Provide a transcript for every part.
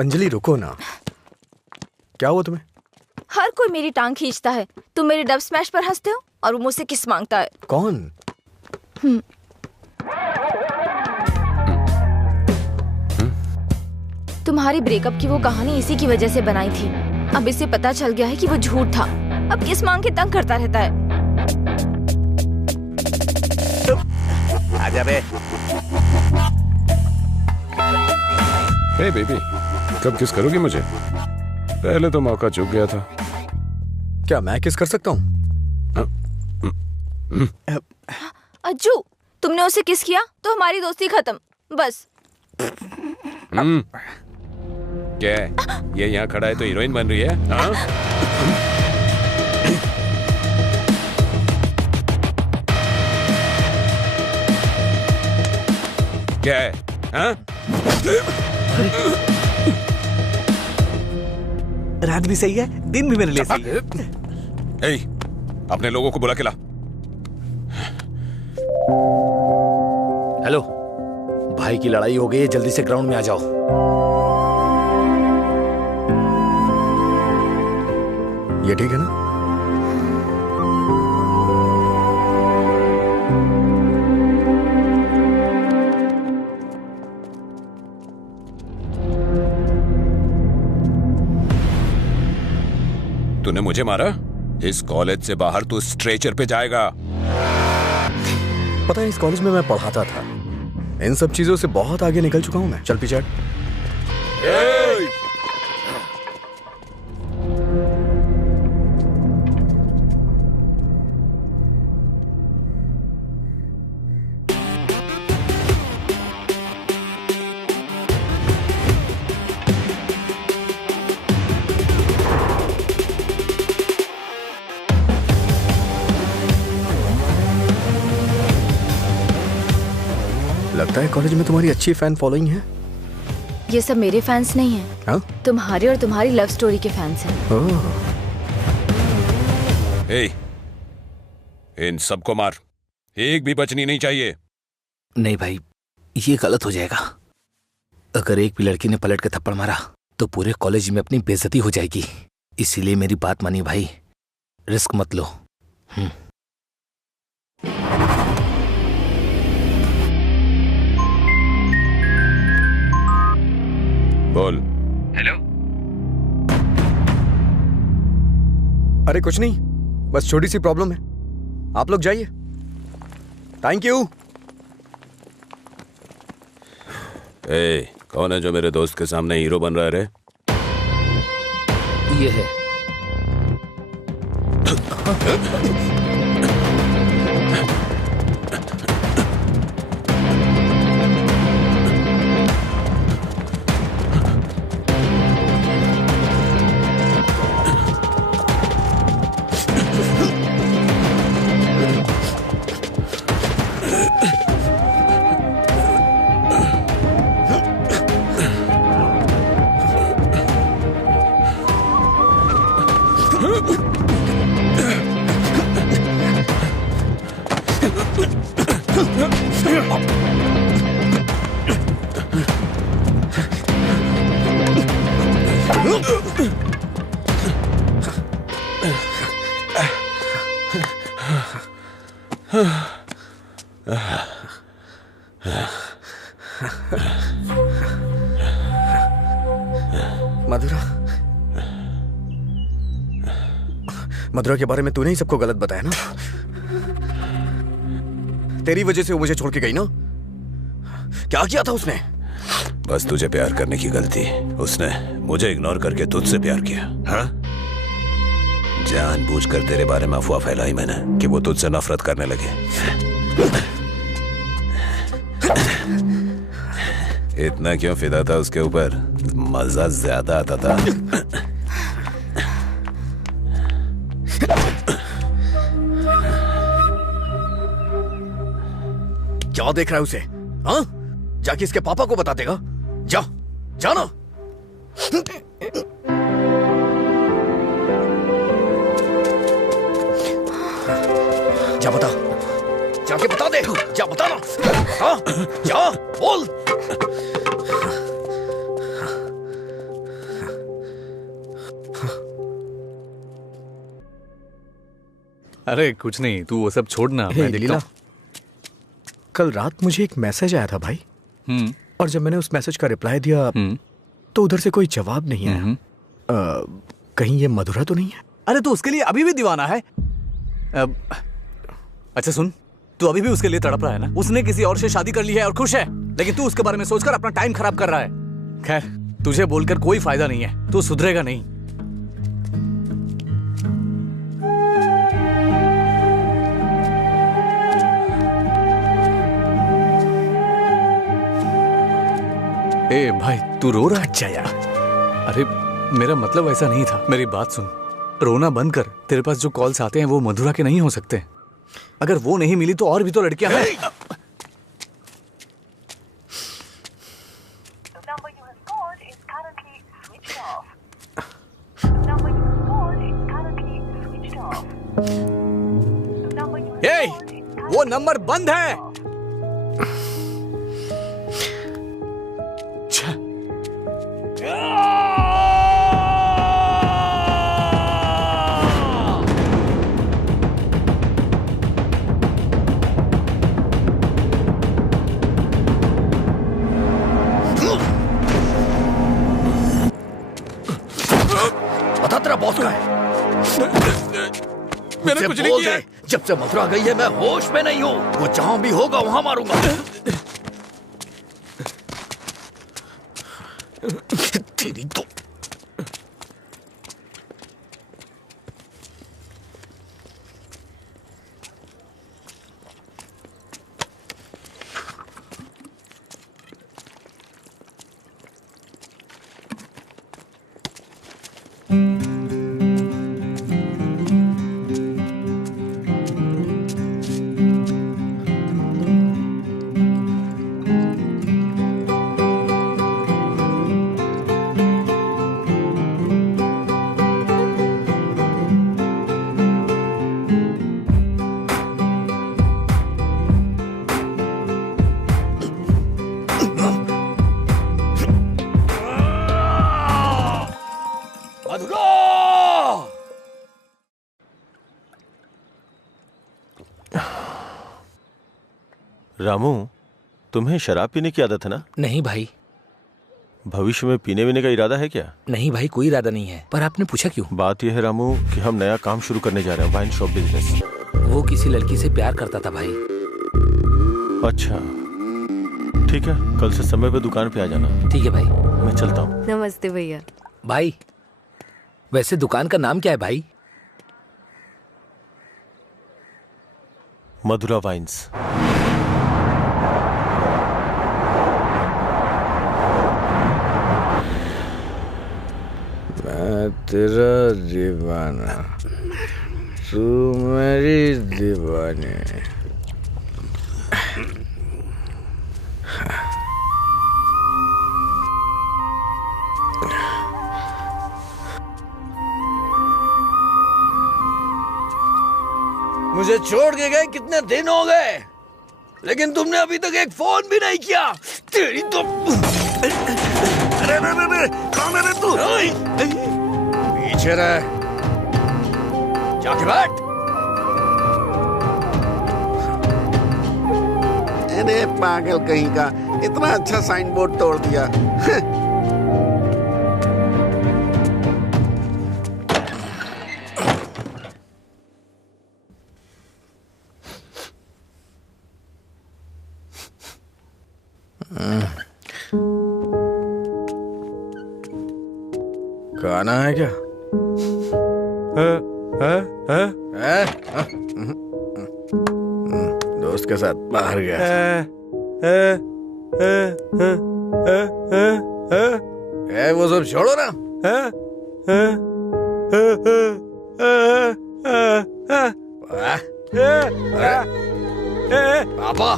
अंजलि रुको ना, क्या हुआ तुम्हें? हर कोई मेरी टांग खींचता है। तुम मेरे डब स्मैश पर हंसते हो और वो मुझसे किस मांगता है। कौन? तुम्हारी ब्रेकअप की वो कहानी इसी की वजह से बनाई थी। अब इसे पता चल गया है कि वो झूठ था। अब किस मांग के तंग करता रहता है। आजा बे। हे बेबी, कब किस करोगी मुझे? पहले तो मौका चूक गया था। क्या मैं किस कर सकता हूँ? अज्जू, तुमने उसे किस किया तो हमारी दोस्ती खत्म। बस। क्या है? ये यहाँ खड़ा है तो हीरोइन बन रही है? हाँ? क्या है? हाँ? रात भी सही है, दिन भी मेरे लिए सही है। ए, अपने लोगों को बुला के ला। हेलो, भाई की लड़ाई हो गई है, जल्दी से ग्राउंड में आ जाओ। ये ठीक है ना? तूने मुझे मारा? इस कॉलेज से बाहर तू स्ट्रेचर पे जाएगा। पता है, इस कॉलेज में मैं पढ़ाता था। इन सब चीजों से बहुत आगे निकल चुका हूं मैं। चल पीछे हट। लगता है कॉलेज में तुम्हारी अच्छी फैन फॉलोइंग है। ये सब मेरे फैंस नहीं हैं। हाँ? तुम्हारे और तुम्हारी लव स्टोरी के फैंस हैं। इन सबको मार, एक भी बचनी नहीं चाहिए। नहीं भाई, ये गलत हो जाएगा। अगर एक भी लड़की ने पलट के थप्पड़ मारा तो पूरे कॉलेज में अपनी बेइज्जती हो जाएगी। इसीलिए मेरी बात मानिए भाई, रिस्क मत लो। बोल। हेलो। अरे कुछ नहीं, बस छोटी सी प्रॉब्लम है। आप लोग जाइए। Thank you. कौन है जो मेरे दोस्त के सामने हीरो बन रहा है रे? ये है। मधुरा के बारे में तूने ही सबको गलत बताया ना? तेरी वजह से वो मुझे छोड़ के गई ना? क्या किया था उसने? बस तुझे प्यार करने की गलती। उसने मुझे इग्नोर करके तुझसे प्यार किया। हाँ? जानबूझकर तेरे बारे में अफवाह फैलाई मैंने कि वो तुझसे नफरत करने लगे। इतना क्यों फिदा था उसके ऊपर? मजा ज्यादा आता था। क्या देख रहा है उसे? हाँ? जाके इसके पापा को बता देगा। जा, जाना। जा बता, जाके बता दे। जा बताना। हाँ? जा बोल। अरे कुछ नहीं, तू वो सब छोड़ना, हे मैं देखता लीला, हूँ। कल रात मुझे एक मैसेज आया था भाई, हम्म, और जब मैंने उस मैसेज का रिप्लाई दिया हम्म, तो उधर से कोई जवाब नहीं आया। हम्म। कहीं ये मधुरा तो नहीं है? अरे तू उसके लिए अभी भी दीवाना है? अच्छा सुन, तू अभी भी उसके लिए तड़प रहा है ना? उसने किसी और से शादी कर ली है और खुश है, लेकिन तू उसके बारे में सोचकर अपना टाइम खराब कर रहा है। खैर, तुझे बोलकर कोई फायदा नहीं है, तू सुधरेगा नहीं। ए भाई, तू रो रहा है? अच्छा यार, अरे मेरा मतलब ऐसा नहीं था, मेरी बात सुन। रोना बंद कर। तेरे पास जो कॉल्स आते हैं वो मधुरा के नहीं हो सकते। अगर वो नहीं मिली तो और भी तो लड़कियां हैं। ए, वो नंबर बंद है। छः। बता तेरा बॉस कहाँ है? मैंने कुछ नहीं किया। जब से मथुरा गई है मैं होश में नहीं हूँ। वो जहां भी होगा वहां मारूंगा। तेरी तो रामू, तुम्हें शराब पीने की आदत है ना? नहीं भाई। भविष्य में पीने वीने का इरादा है क्या? नहीं भाई, कोई इरादा नहीं है। पर आपने पूछा क्यों? बात यह है रामू कि हम नया काम शुरू करने जा रहे हैं, वाइन शॉप बिजनेस। वो किसी लड़की से प्यार करता था भाई। अच्छा ठीक है, कल से समय पे दुकान पे आ जाना। ठीक है भाई, मैं चलता हूँ। नमस्ते भैया। भाई वैसे दुकान का नाम क्या है भाई? मधुरा वाइन्स। मैं तेरा दीवाना, तू मेरी दीवानी। मुझे छोड़ के गए कितने दिन हो गए, लेकिन तुमने अभी तक एक फोन भी नहीं किया। तेरी तो अरे कौन है रे तू? पीछे रह, जाके बैठ। अरे पागल कहीं का, इतना अच्छा साइन बोर्ड तोड़ दिया। गाना है क्या? दोस्त के साथ बाहर गया। वो सब छोड़ो ना। पापा,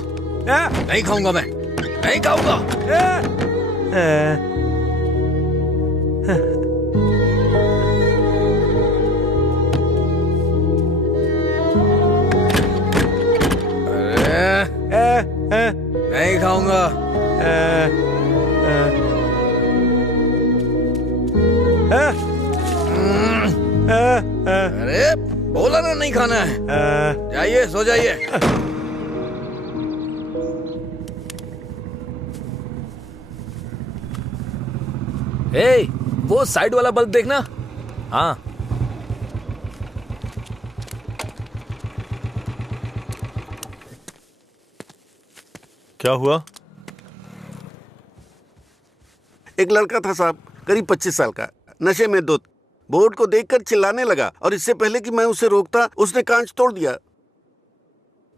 नहीं खाऊंगा मैं, नहीं खाऊंगा। नहीं खाऊंगा। अरे बोला ना नहीं खाना है। जाइए, सो जाइए। ए, वो साइड वाला बल्ब देखना। हाँ, क्या हुआ? एक लड़का था साहब, करीब 25 साल का, नशे में धुत, बोर्ड को देखकर चिल्लाने लगा और इससे पहले कि मैं उसे रोकता उसने कांच तोड़ दिया।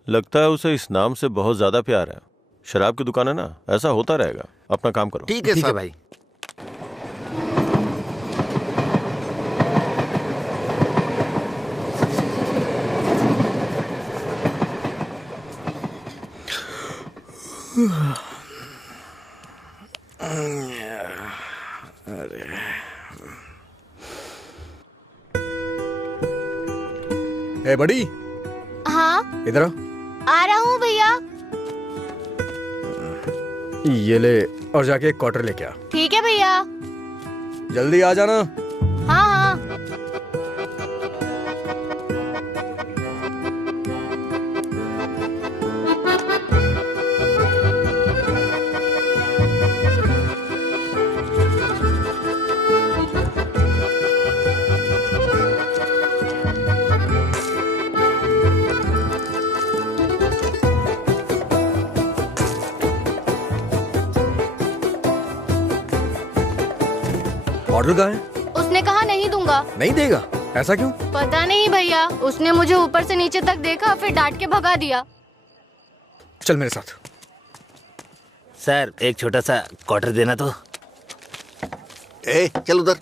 लगता है उसे इस नाम से बहुत ज्यादा प्यार है। शराब की दुकान है ना, ऐसा होता रहेगा। अपना काम करो। ठीक है साहब। भाई। ए बड़ी, हाँ, इधर आ रहा हूँ भैया। ये ले और जाके एक क्वार्टर लेके आ। ठीक है भैया। जल्दी आ जाना। हाँ हाँ। ऑर्डर कहाँ है? उसने कहा नहीं दूंगा। नहीं देगा? ऐसा क्यों? पता नहीं भैया, उसने मुझे ऊपर से नीचे तक देखा, फिर डांट के भगा दिया। चल मेरे साथ। सर, एक छोटा सा क्वार्टर देना तो। ए, चल उधर।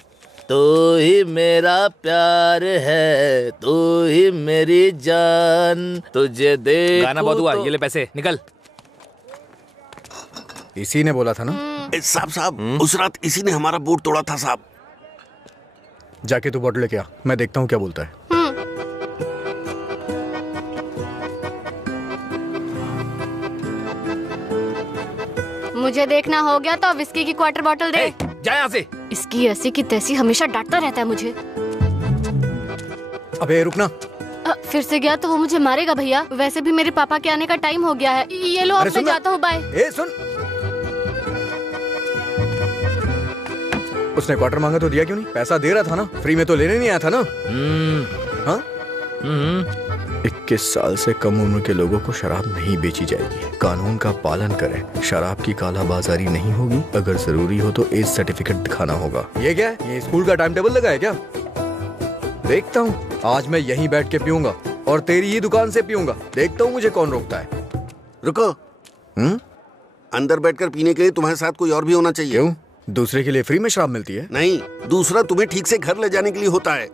तू ही मेरा प्यार है, तू ही मेरी जान, तुझे देखूं गाना बहुत हुआ। ये ले पैसे, निकल। इसी ने बोला था ना। साहब, उस रात इसी ने हमारा बोर्ड तोड़ा था साहब। जाके तू बॉटल लेके आ, मैं देखता हूँ क्या बोलता है। मुझे देखना हो गया तो विस्की की क्वार्टर बॉटल दे। जा यहाँ से। इसकी ऐसी की तैसी हमेशा डांटता रहता है मुझे। अबे रुकना। फिर से गया तो वो मुझे मारेगा भैया। वैसे भी मेरे पापा के आने का टाइम हो गया है। ये लो, अब मैं जाता हूँ, बाय। ए सुन, उसने क्वार्टर मांगा तो दिया क्यों नहीं? पैसा दे रहा था ना, फ्री में तो लेने नहीं आया था ना। हाँ? 21 साल से कम उम्र के लोगों को शराब नहीं बेची जाएगी। कानून का पालन करें। शराब की कालाबाजारी नहीं होगी। अगर जरूरी हो तो एज सर्टिफिकेट दिखाना होगा। ये क्या है? ये स्कूल का टाइम टेबल लगा है क्या? देखता हूँ, आज मैं यहीं बैठ के पीऊंगा और तेरी ही दुकान से पीऊंगा। देखता हूँ मुझे कौन रोकता है। रुको। अंदर बैठकर पीने के लिए तुम्हारे साथ कोई और भी होना चाहिए। क्यों? दूसरे के लिए फ्री में शराब मिलती है? नहीं, दूसरा तुम्हें ठीक से घर ले जाने के लिए होता है।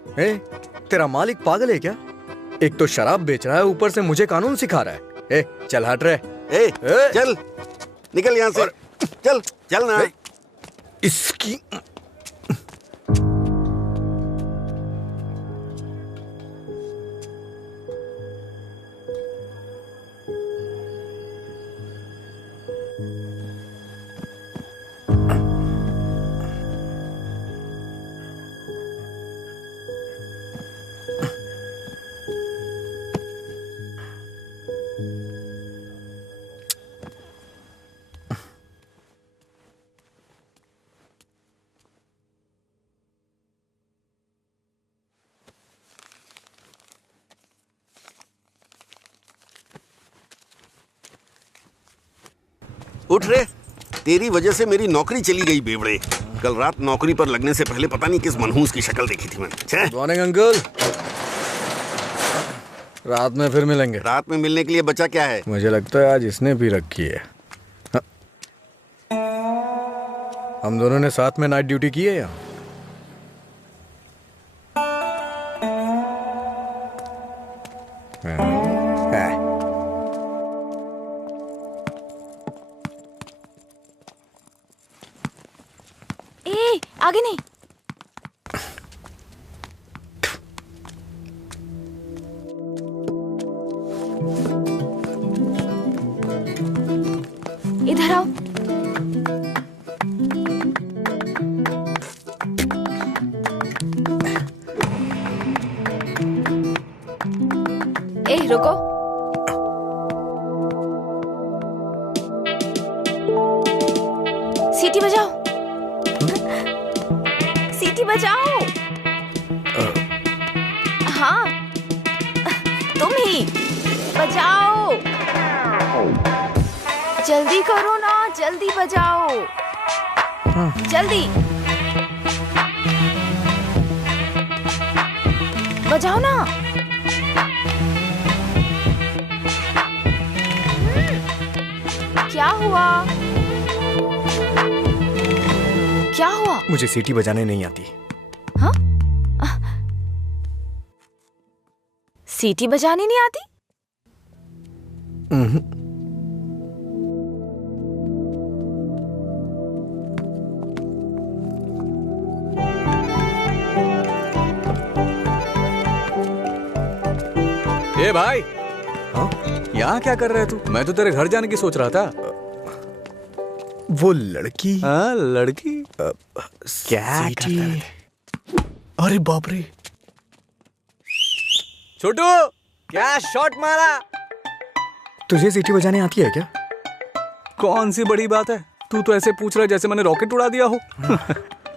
तेरा मालिक पागल है क्या? एक तो शराब बेच रहा है, ऊपर से मुझे कानून सिखा रहा है। चल हट रहे। चल निकल यहाँ से। चल चल ना। इसकी उठ रे, तेरी वजह से मेरी नौकरी चली गई बेवड़े। कल रात नौकरी पर लगने से पहले पता नहीं किस मनहूस की शक्ल देखी थी मैंने। Good morning uncle. रात में फिर मिलेंगे। रात में मिलने के लिए बचा क्या है? मुझे लगता है आज इसने भी रखी है। हाँ। हम दोनों ने साथ में नाइट ड्यूटी की है या? आगे नहीं। इधर आओ। रुको। सीटी बजाओ, सीटी बजाओ। हाँ, तुम ही बजाओ। जल्दी करो ना, जल्दी बजाओ। जल्दी बजाओ ना। क्या हुआ? क्या हुआ? मुझे सीटी बजाने नहीं आती। हाँ? सीटी बजानी नहीं आती? ए भाई, हाँ? यहाँ क्या कर रहा है तू? मैं तो तेरे घर जाने की सोच रहा था। वो लड़की। हाँ, लड़की क्या सीटी? अरे बाप रे, छोटू क्या शॉट मारा। तुझे सीटी बजाने आती है क्या? कौन सी बड़ी बात है, तू तो ऐसे पूछ रहा है जैसे मैंने रॉकेट उड़ा दिया हो।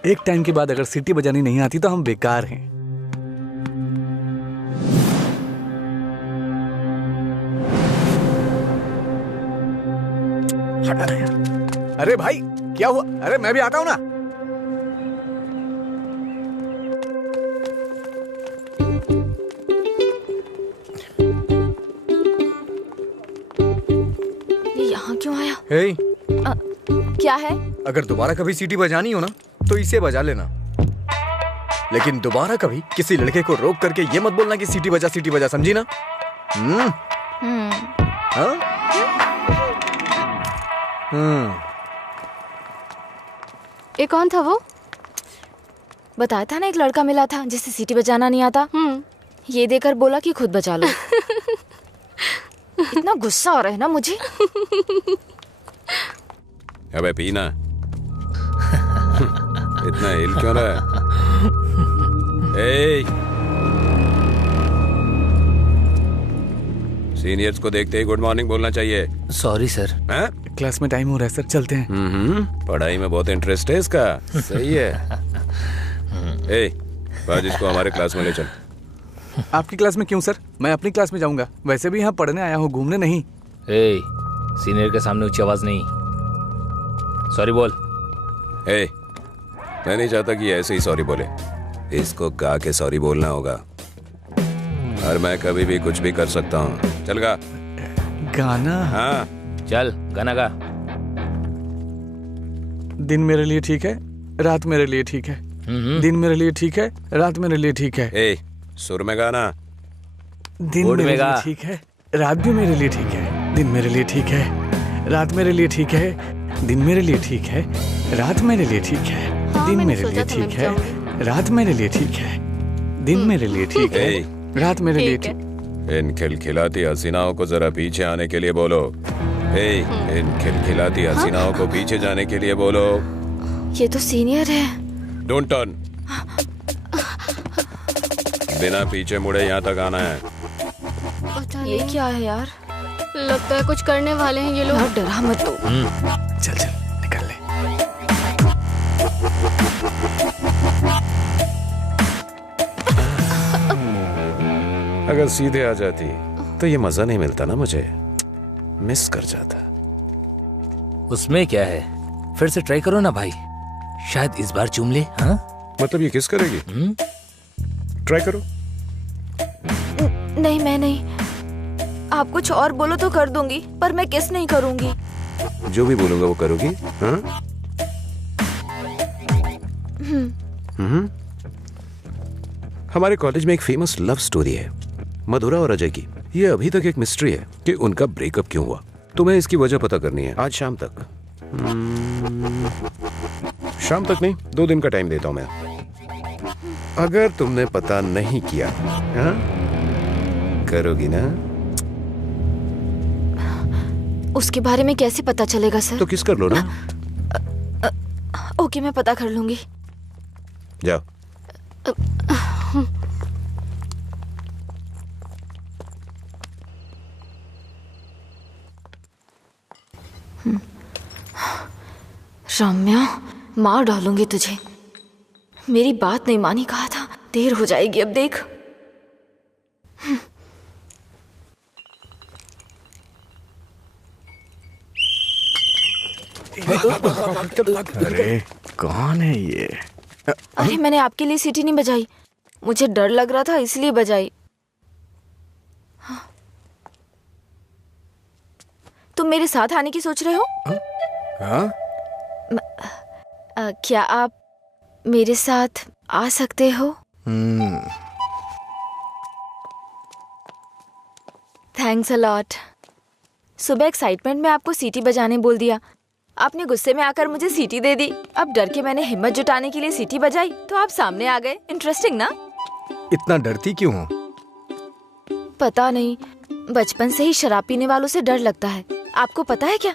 एक टाइम के बाद अगर सीटी बजानी नहीं आती तो हम बेकार हैं। हटा यार। अरे भाई क्या हुआ? अरे मैं भी आता हूं ना। ये यहाँ क्यों आया? हे, क्या है? अगर दोबारा कभी सीटी बजानी हो ना तो इसे बजा लेना, लेकिन दोबारा कभी किसी लड़के को रोक करके ये मत बोलना कि सीटी बजा, समझी ना? हाँ? ये कौन था वो? बताया था ना, एक लड़का मिला था जिसे सीटी बजाना नहीं आता। ये देकर बोला कि खुद बजा लो। इतना गुस्सा आ रहा है ना मुझे। अबे पीना। इतना हिल क्यों रहा है? ए, सीनियर्स को देखते ही गुड मॉर्निंग बोलना चाहिए। Sorry sir. हैं? क्लास में टाइम हो रहा है सर, चलते हैं। पढ़ाई में बहुत इंटरेस्ट है इसका। सही है। ए, आज इसको हमारे क्लास में ले चल। आपकी क्लास में क्यों सर? मैं अपनी क्लास में जाऊंगा। वैसे भी यहाँ पढ़ने आया हूँ, घूमने नहीं। ए, सीनियर के सामने ऊंची आवाज नहीं। सॉरी बोल। ए, मैं नहीं चाहता कि ऐसे ही सॉरी बोले। इसको गा के सॉरी बोलना होगा। और मैं कभी भी कुछ भी कर सकता हूँ। चल गा। गाना? हाँ चल गाना गा। दिन मेरे लिए ठीक है, रात मेरे लिए ठीक है। दिन मेरे लिए ठीक है, रात मेरे लिए ठीक है। ए, सुर में गाना। दिन बोर्ड मेरे में लिए गा। ठीक है, रात भी मेरे लिए ठीक है। दिन मेरे लिए ठीक है, रात मेरे लिए ठीक है। दिन मेरे लिए ठीक है, रात मेरे लिए ठीक है। दिन मैंने मेरे सोचा लिए था ठीक मैं है, रात मेरे लिए ठीक है। दिन मेरे लिए ठीक है, ए, रात मेरे लिए ठीक है। ठीक। इन खिलखिलाती हसीनाओं को जरा पीछे आने के लिए बोलो। ए, इन खिलखिलाती हसीनाओं को पीछे जाने के लिए बोलो। ये तो सीनियर है। Don't turn. बिना पीछे मुड़े यहाँ तक आना है। पता ये नहीं, क्या है यार? लगता है कुछ करने वाले हैं ये लोग। यार डरा मत तू। चल चल निकल ले। अगर सीधे आ जाती तो ये मजा नहीं मिलता ना मुझे। मिस कर जाता। उसमें क्या है, फिर से ट्राई करो ना भाई, शायद इस बार चूम ले। हाँ? मतलब ये किस करेगी? ट्राई करो। नहीं, मैं नहीं। आप कुछ और बोलो तो कर दूंगी, पर मैं किस नहीं करूंगी। जो भी बोलूंगा वो करोगी? हाँ? हमारे कॉलेज में एक फेमस लव स्टोरी है, मधुरा और अजय की। ये अभी तक एक मिस्ट्री है कि उनका ब्रेकअप क्यों हुआ। तुम्हें इसकी वजह पता करनी है आज शाम तक। शाम तक नहीं, 2 दिन का टाइम देता हूं मैं। अगर तुमने पता नहीं किया, हाँ? करोगी ना? उसके बारे में कैसे पता चलेगा सर? तो किस कर लो ना। ओके, मैं पता कर लूंगी। जाओ। रम्या, मार डालूंगी तुझे। मेरी बात नहीं मानी, कहा था। देर हो जाएगी अब, देख। अरे कौन है ये? अरे मैंने आपके लिए सीटी नहीं बजाई, मुझे डर लग रहा था इसलिए बजाई। तुम मेरे साथ आने की सोच रहे हो? हाँ? क्या आप मेरे साथ आ सकते हो? Thanks a lot. सुबह एक्साइटमेंट में आपको सीटी बजाने बोल दिया, आपने गुस्से में आकर मुझे सीटी दे दी। अब डर के मैंने हिम्मत जुटाने के लिए सीटी बजाई तो आप सामने आ गए। इंटरेस्टिंग ना? इतना डरती क्यों हो? पता नहीं, बचपन से ही शराब पीने वालों से डर लगता है। आपको पता है क्या,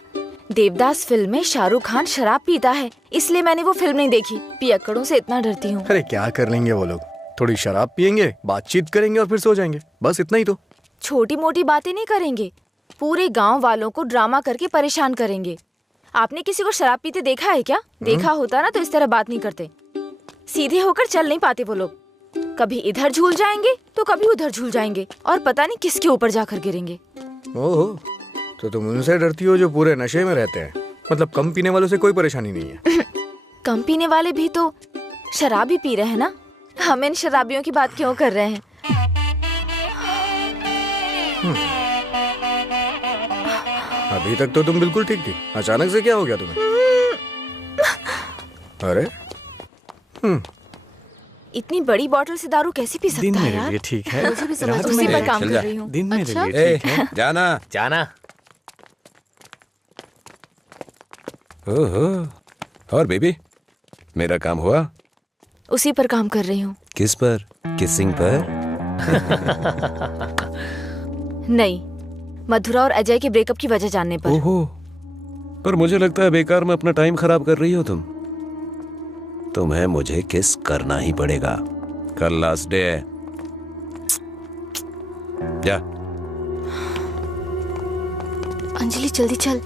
देवदास फिल्म में शाहरुख खान शराब पीता है, इसलिए मैंने वो फिल्म नहीं देखी। पियक्कड़ों से इतना डरती हूँ। अरे क्या कर लेंगे वो लोग, थोड़ी शराब पियेंगे, बातचीत करेंगे और फिर सो जाएंगे, बस इतना ही तो। छोटी मोटी बातें नहीं करेंगे, पूरे गांव वालों को ड्रामा करके परेशान करेंगे। आपने किसी को शराब पीते देखा है क्या? देखा होता ना तो इस तरह बात नहीं करते। सीधे होकर चल नहीं पाते वो लोग, कभी इधर झूल जाएंगे तो कभी उधर झूल जाएंगे और पता नहीं किसके ऊपर जाकर गिरेंगे। ओहो, तो तुम उनसे डरती हो जो पूरे नशे में रहते हैं? मतलब कम पीने वालों से कोई परेशानी नहीं है? कम पीने वाले भी तो शराब ही पी रहे हैं ना, हम इन शराबियों की बात क्यों कर रहे हैं? अभी तक तो तुम बिल्कुल ठीक थी, अचानक से क्या हो गया तुम्हें? अरे इतनी बड़ी बोतल से दारू कैसे पी सकता दिन है मेरे यार? लिए ठीक है, मुझे भी समझ रात उसी मेरे पर लिए काम चल कर जा। रही हूँ। दिन मेरे अच्छा? लिए ठीक है। जाना जाना। ओहो, और बेबी, मेरा काम हुआ? उसी पर काम कर रही हूँ। किस पर? किसिंग पर? नहीं, मधुरा और अजय के ब्रेकअप की वजह जानने पर। ओहो, पर मुझे लगता है बेकार में अपना टाइम खराब कर रही हो तुम। तुम्हें मुझे किस करना ही पड़ेगा, कल लास्ट डे है। जा। अंजलि जल्दी चल।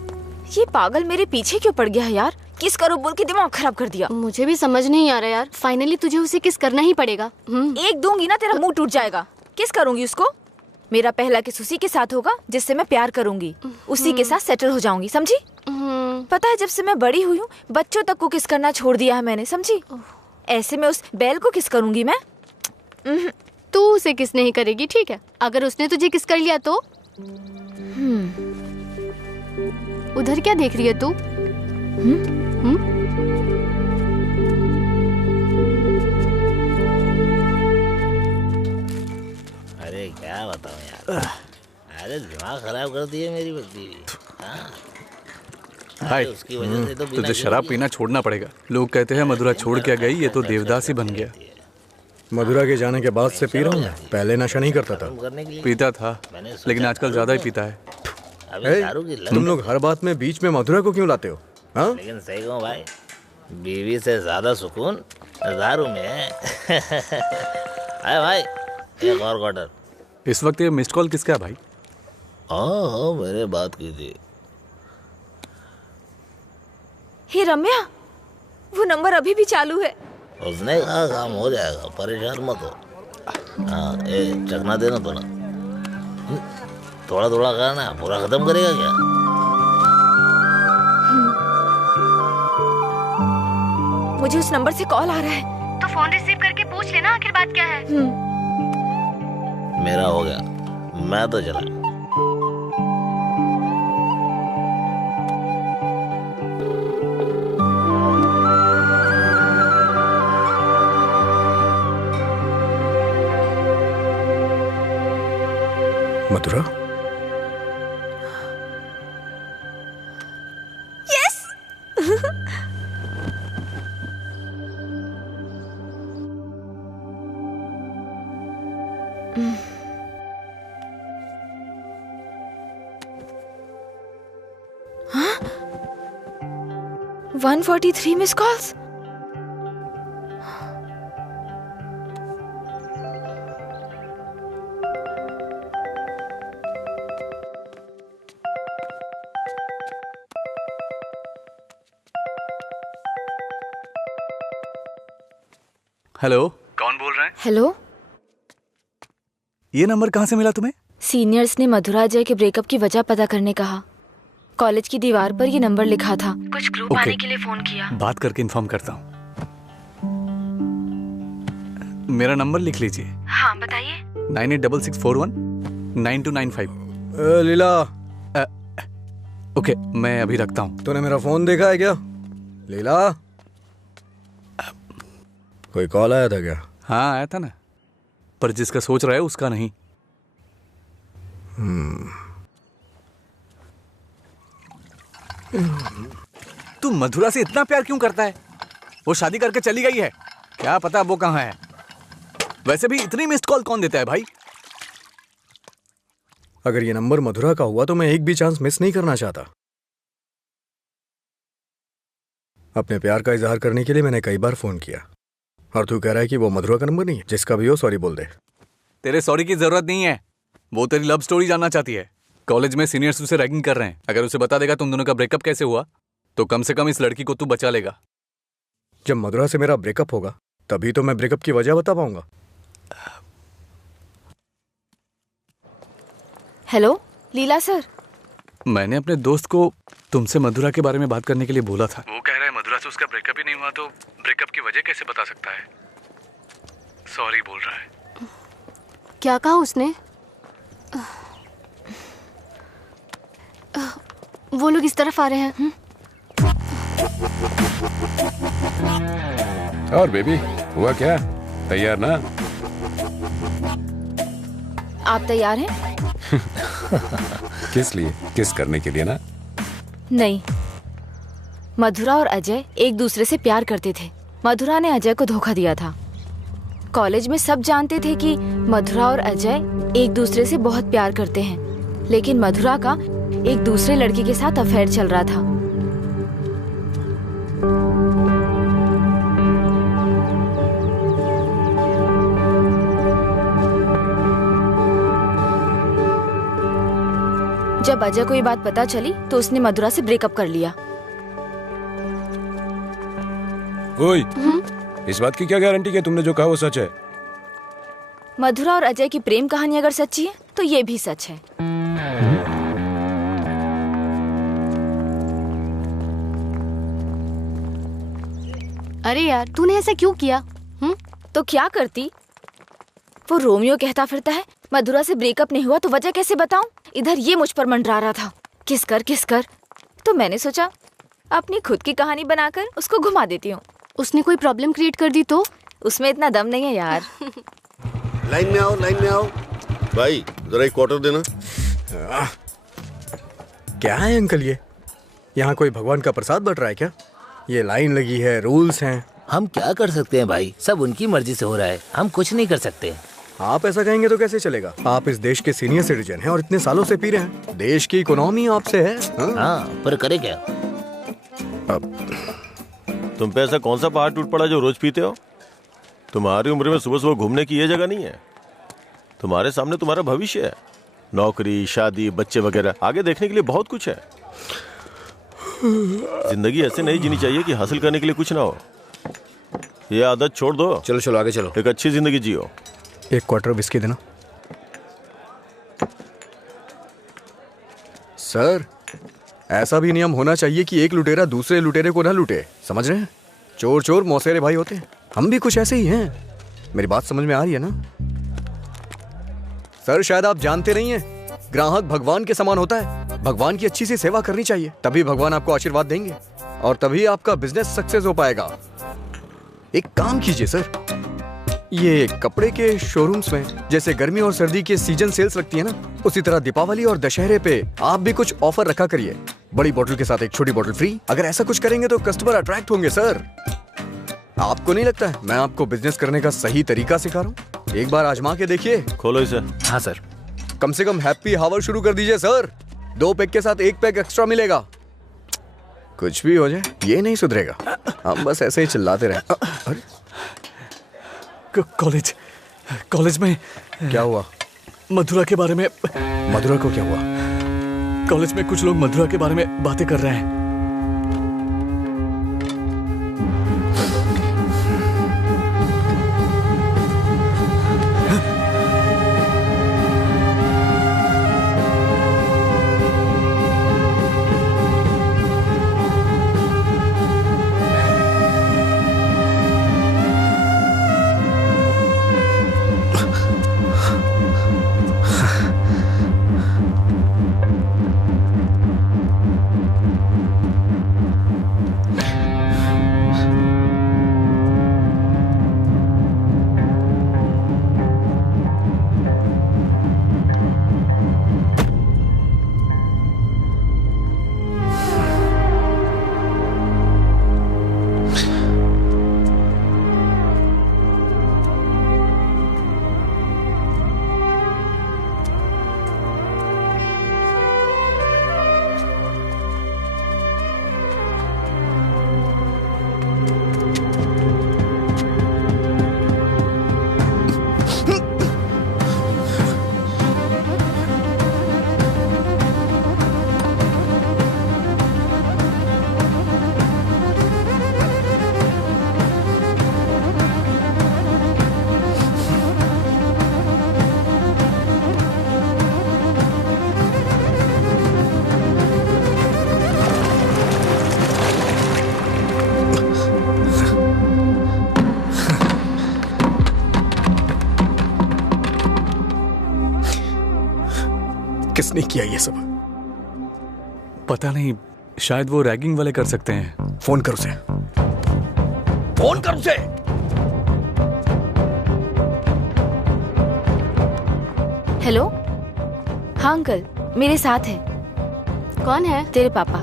ये पागल मेरे पीछे क्यों पड़ गया है यार? किस करो बोल के दिमाग खराब कर दिया। मुझे भी समझ नहीं आ रहा यार, फाइनली तुझे उसे किस करना ही पड़ेगा। एक दूंगी ना तेरा मुंह टूट जाएगा। किस करूंगी उसको? मेरा पहला किस उसी के साथ होगा जिससे मैं प्यार करूंगी, उसी के साथ सेटल हो जाऊंगी, समझी? पता है जब से मैं बड़ी हुई हूँ बच्चों तक को किस करना छोड़ दिया है मैंने, समझी? ऐसे में उस बैल को किस करूंगी मैं? तू उसे किस नहीं करेगी, ठीक है? अगर उसने तुझे किस कर लिया तो? उधर क्या देख रही है तू? अरे क्या बताऊं यार, अरे दिमाग खराब कर दिए मेरी बच्ची। हाय, उसकी वजह से तो तुझे शराब पीना छोड़ना पड़ेगा। लोग कहते हैं मधुरा छोड़ के गई, ये तो देवदास ही बन गया। मधुरा के जाने के बाद से पी रहा हूँ मैं, पहले नशा नहीं करता था। पीता था लेकिन आजकल ज्यादा ही पीता है। तुम लोग हर बात में बीच में मधुरा को क्यों लाते हो? हाँ? लेकिन सही कहूँ भाई, बीवी से ज्यादा सुकून दारू में है। अरे भाई, एक और क्वार्टर। इस वक्त ये मिस्ड कॉल किसका है भाई? हाँ, मैंने बात की थी। हे रम्या, वो नंबर अभी भी चालू है। उसने कहा काम हो जाएगा, परेशान मत हो। हाँ, चखना देना थोड़ा। थोड़ा थोड़ा करना, पूरा खत्म करेगा क्या? मुझे उस नंबर से कॉल आ रहा है। तो फोन रिसीव करके पूछ लेना आखिर बात क्या है। मेरा हो गया, मैं तो चला। मधुरा? यस। 143 miss calls. हेलो, कौन बोल रहे हैं? हेलो, ये नंबर कहाँ से मिला तुम्हें? सीनियर्स ने मधुरा अजय के ब्रेकअप की वजह पता करने कहा। कॉलेज की दीवार पर ये नंबर लिखा था। कुछ ग्रुप आने के लिए फोन किया। बात करके इन्फॉर्म करता हूँ। मेरा नंबर लिख लीजिए। हाँ बताइए। 9866419295। लीला, ओके, मैं अभी रखता हूँ। तूने मेरा फोन देखा है क्या? लीला, कोई कॉल आया था क्या? हाँ आया था ना, पर जिसका सोच रहा है उसका नहीं। तू मधुरा से इतना प्यार क्यों करता है? वो शादी करके चली गई है, क्या पता वो कहाँ है। वैसे भी इतनी मिस्ड कॉल कौन देता है भाई? अगर ये नंबर मधुरा का हुआ तो मैं एक भी चांस मिस नहीं करना चाहता। अपने प्यार का इजहार करने के लिए मैंने कई बार फोन किया, और तू कह रहा है कि वो मधुरा का नंबर नहीं है? जिसका भी हो सॉरी बोल दे। तेरे सॉरी की जरूरत नहीं है, वो तेरी लव स्टोरी जानना चाहती है। कॉलेज में सीनियर्स उसे रैगिंग कर रहे हैं। अगर उसे बता देगा तुम दोनों का ब्रेकअप कैसे हुआ तो कम से कम इस लड़की को तू बचा लेगा। जब मधुरा से मेरा ब्रेकअप होगा तभी तो मैं ब्रेकअप की वजह बता पाऊंगा। हेलो लीला सर, मैंने अपने दोस्त को तुमसे मधुरा के बारे में बात करने के लिए बोला था। वो कह रहा है मधुरा से उसका ब्रेकअप ही नहीं हुआ तो ब्रेकअप की वजह कैसे बता सकता है। सॉरी बोल रहा है। क्या कहा उसने? वो लोग इस तरफ आ रहे हैं। और बेबी, हुआ क्या? तैयार ना? आप तैयार हैं? किस लिए? किस करने के लिए ना? नहीं, मधुरा और अजय एक दूसरे से प्यार करते थे। मधुरा ने अजय को धोखा दिया था। कॉलेज में सब जानते थे कि मधुरा और अजय एक दूसरे से बहुत प्यार करते हैं, लेकिन मधुरा का एक दूसरे लड़के के साथ अफेयर चल रहा था। जब अजय को ये बात पता चली तो उसने मधुरा से ब्रेकअप कर लिया। ओए, इस बात की क्या गारंटी कि तुमने जो कहा वो सच है? मधुरा और अजय की प्रेम कहानी अगर सच्ची है तो ये भी सच है। अरे यार, तूने ऐसा क्यों किया? तो क्या करती? वो रोमियो कहता फिरता है मधुरा से ब्रेकअप नहीं हुआ तो वजह कैसे बताऊं? इधर ये मुझ पर मंडरा रहा था, किस कर। तो मैंने सोचा अपनी खुद की कहानी बनाकर उसको घुमा देती हूँ। उसने कोई प्रॉब्लम क्रिएट कर दी तो? उसमें इतना दम नहीं है यार। लाइन में आओ। भाई जरा एक क्वार्टर देना। क्या है अंकल ये? यहाँ कोई भगवान का प्रसाद बट रहा है क्या? ये लाइन लगी है, रूल्स हैं। हम क्या कर सकते हैं भाई, सब उनकी मर्जी से हो रहा है, हम कुछ नहीं कर सकते। आप ऐसा कहेंगे तो कैसे चलेगा? आप इस देश के सीनियर सिटीजन हैं और इतने सालों से पी रहे हैं। देश की इकोनॉमी आपसे है। हाँ, पर करे क्या? तुम पे ऐसा कौन सा पहाड़ टूट पड़ा जो रोज पीते हो? तुम्हारी उम्र में सुबह सुबह घूमने की ये जगह नहीं है। तुम्हारे सामने तुम्हारा भविष्य है, नौकरी, शादी, बच्चे वगैरह। आगे देखने के लिए बहुत कुछ है। जिंदगी ऐसे नहीं जीनी चाहिए कि हासिल करने के लिए कुछ ना हो। ये आदत छोड़ दो। चलो आगे चलो। एक अच्छी जिंदगी जियो। एक क्वार्टर विस्की देना। सर, ऐसा भी नियम होना चाहिए कि एक लुटेरा दूसरे लुटेरे को ना लूटे, समझ रहे हैं? चोर चोर मौसेरे भाई होते हैं। हम भी कुछ ऐसे ही हैं। मेरी बात समझ में आ रही है ना? सर, शायद आप जानते नहीं हैं, ग्राहक भगवान के समान होता है। भगवान की अच्छी सी सेवा करनी चाहिए, तभी भगवान आपको आशीर्वाद देंगे और तभी आपका बिजनेस सक्सेस हो पाएगा। एक काम कीजिए सर, ये कपड़े के शोरूम्स में जैसे गर्मी और सर्दी के सीजन सेल्स लगती है ना, उसी तरह दीपावली और दशहरे पे आप भी कुछ ऑफर रखा करिए। बड़ी बोतल के साथ एक छोटी बोतल फ्री। अगर ऐसा कुछ करेंगे तो कस्टमर अट्रैक्ट होंगे सर। आपको नहीं लगता है मैं आपको बिजनेस करने का सही तरीका सिखा रहा हूँ? एक बार आजमा के देखिए। खोलो इसे। हाँ सर। कम से कम हैप्पी हावर शुरू कर दीजिए सर। 2 पैक के साथ 1 पैक एक्स्ट्रा मिलेगा। कुछ भी हो जाए ये नहीं सुधरेगा, हम बस ऐसे ही चिल्लाते रहे। अरे कॉलेज में क्या हुआ? मधुरा के बारे में। मधुरा को क्या हुआ? कॉलेज में कुछ लोग मधुरा के बारे में बातें कर रहे हैं। किसने किया ये सब? पता नहीं, शायद वो रैगिंग वाले कर सकते हैं। फोन कर उसे। फोन कर उसे। हेलो। हाँ अंकल, मेरे साथ है। कौन है? तेरे पापा।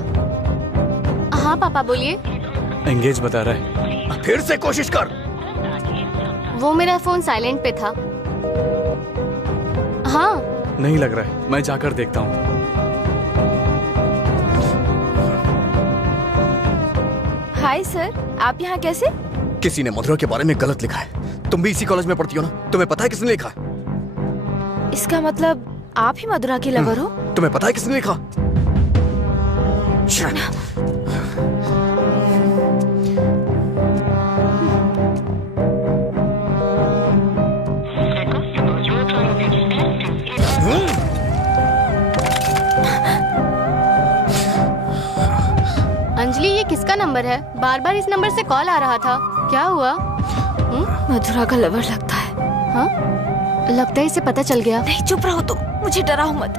हाँ पापा बोलिए। एंगेज बता रहा है। फिर से कोशिश कर। वो मेरा फोन साइलेंट पे था। हाँ। नहीं लग रहा है, मैं जाकर देखता हूँ। हाय सर, आप यहाँ कैसे? किसी ने मधुरा के बारे में गलत लिखा है। तुम भी इसी कॉलेज में पढ़ती हो ना? तुम्हें पता है किसने लिखा? इसका मतलब आप ही मधुरा के लवर हो? तुम्हें पता है किसने लिखा? अंजलि, ये किसका नंबर है? बार बार इस नंबर से कॉल आ रहा था। क्या हुआ? मधुरा का लवर लगता है। हाँ? लगता है इसे पता चल गया। नहीं, चुप रहो तुम, मुझे डराओ मत।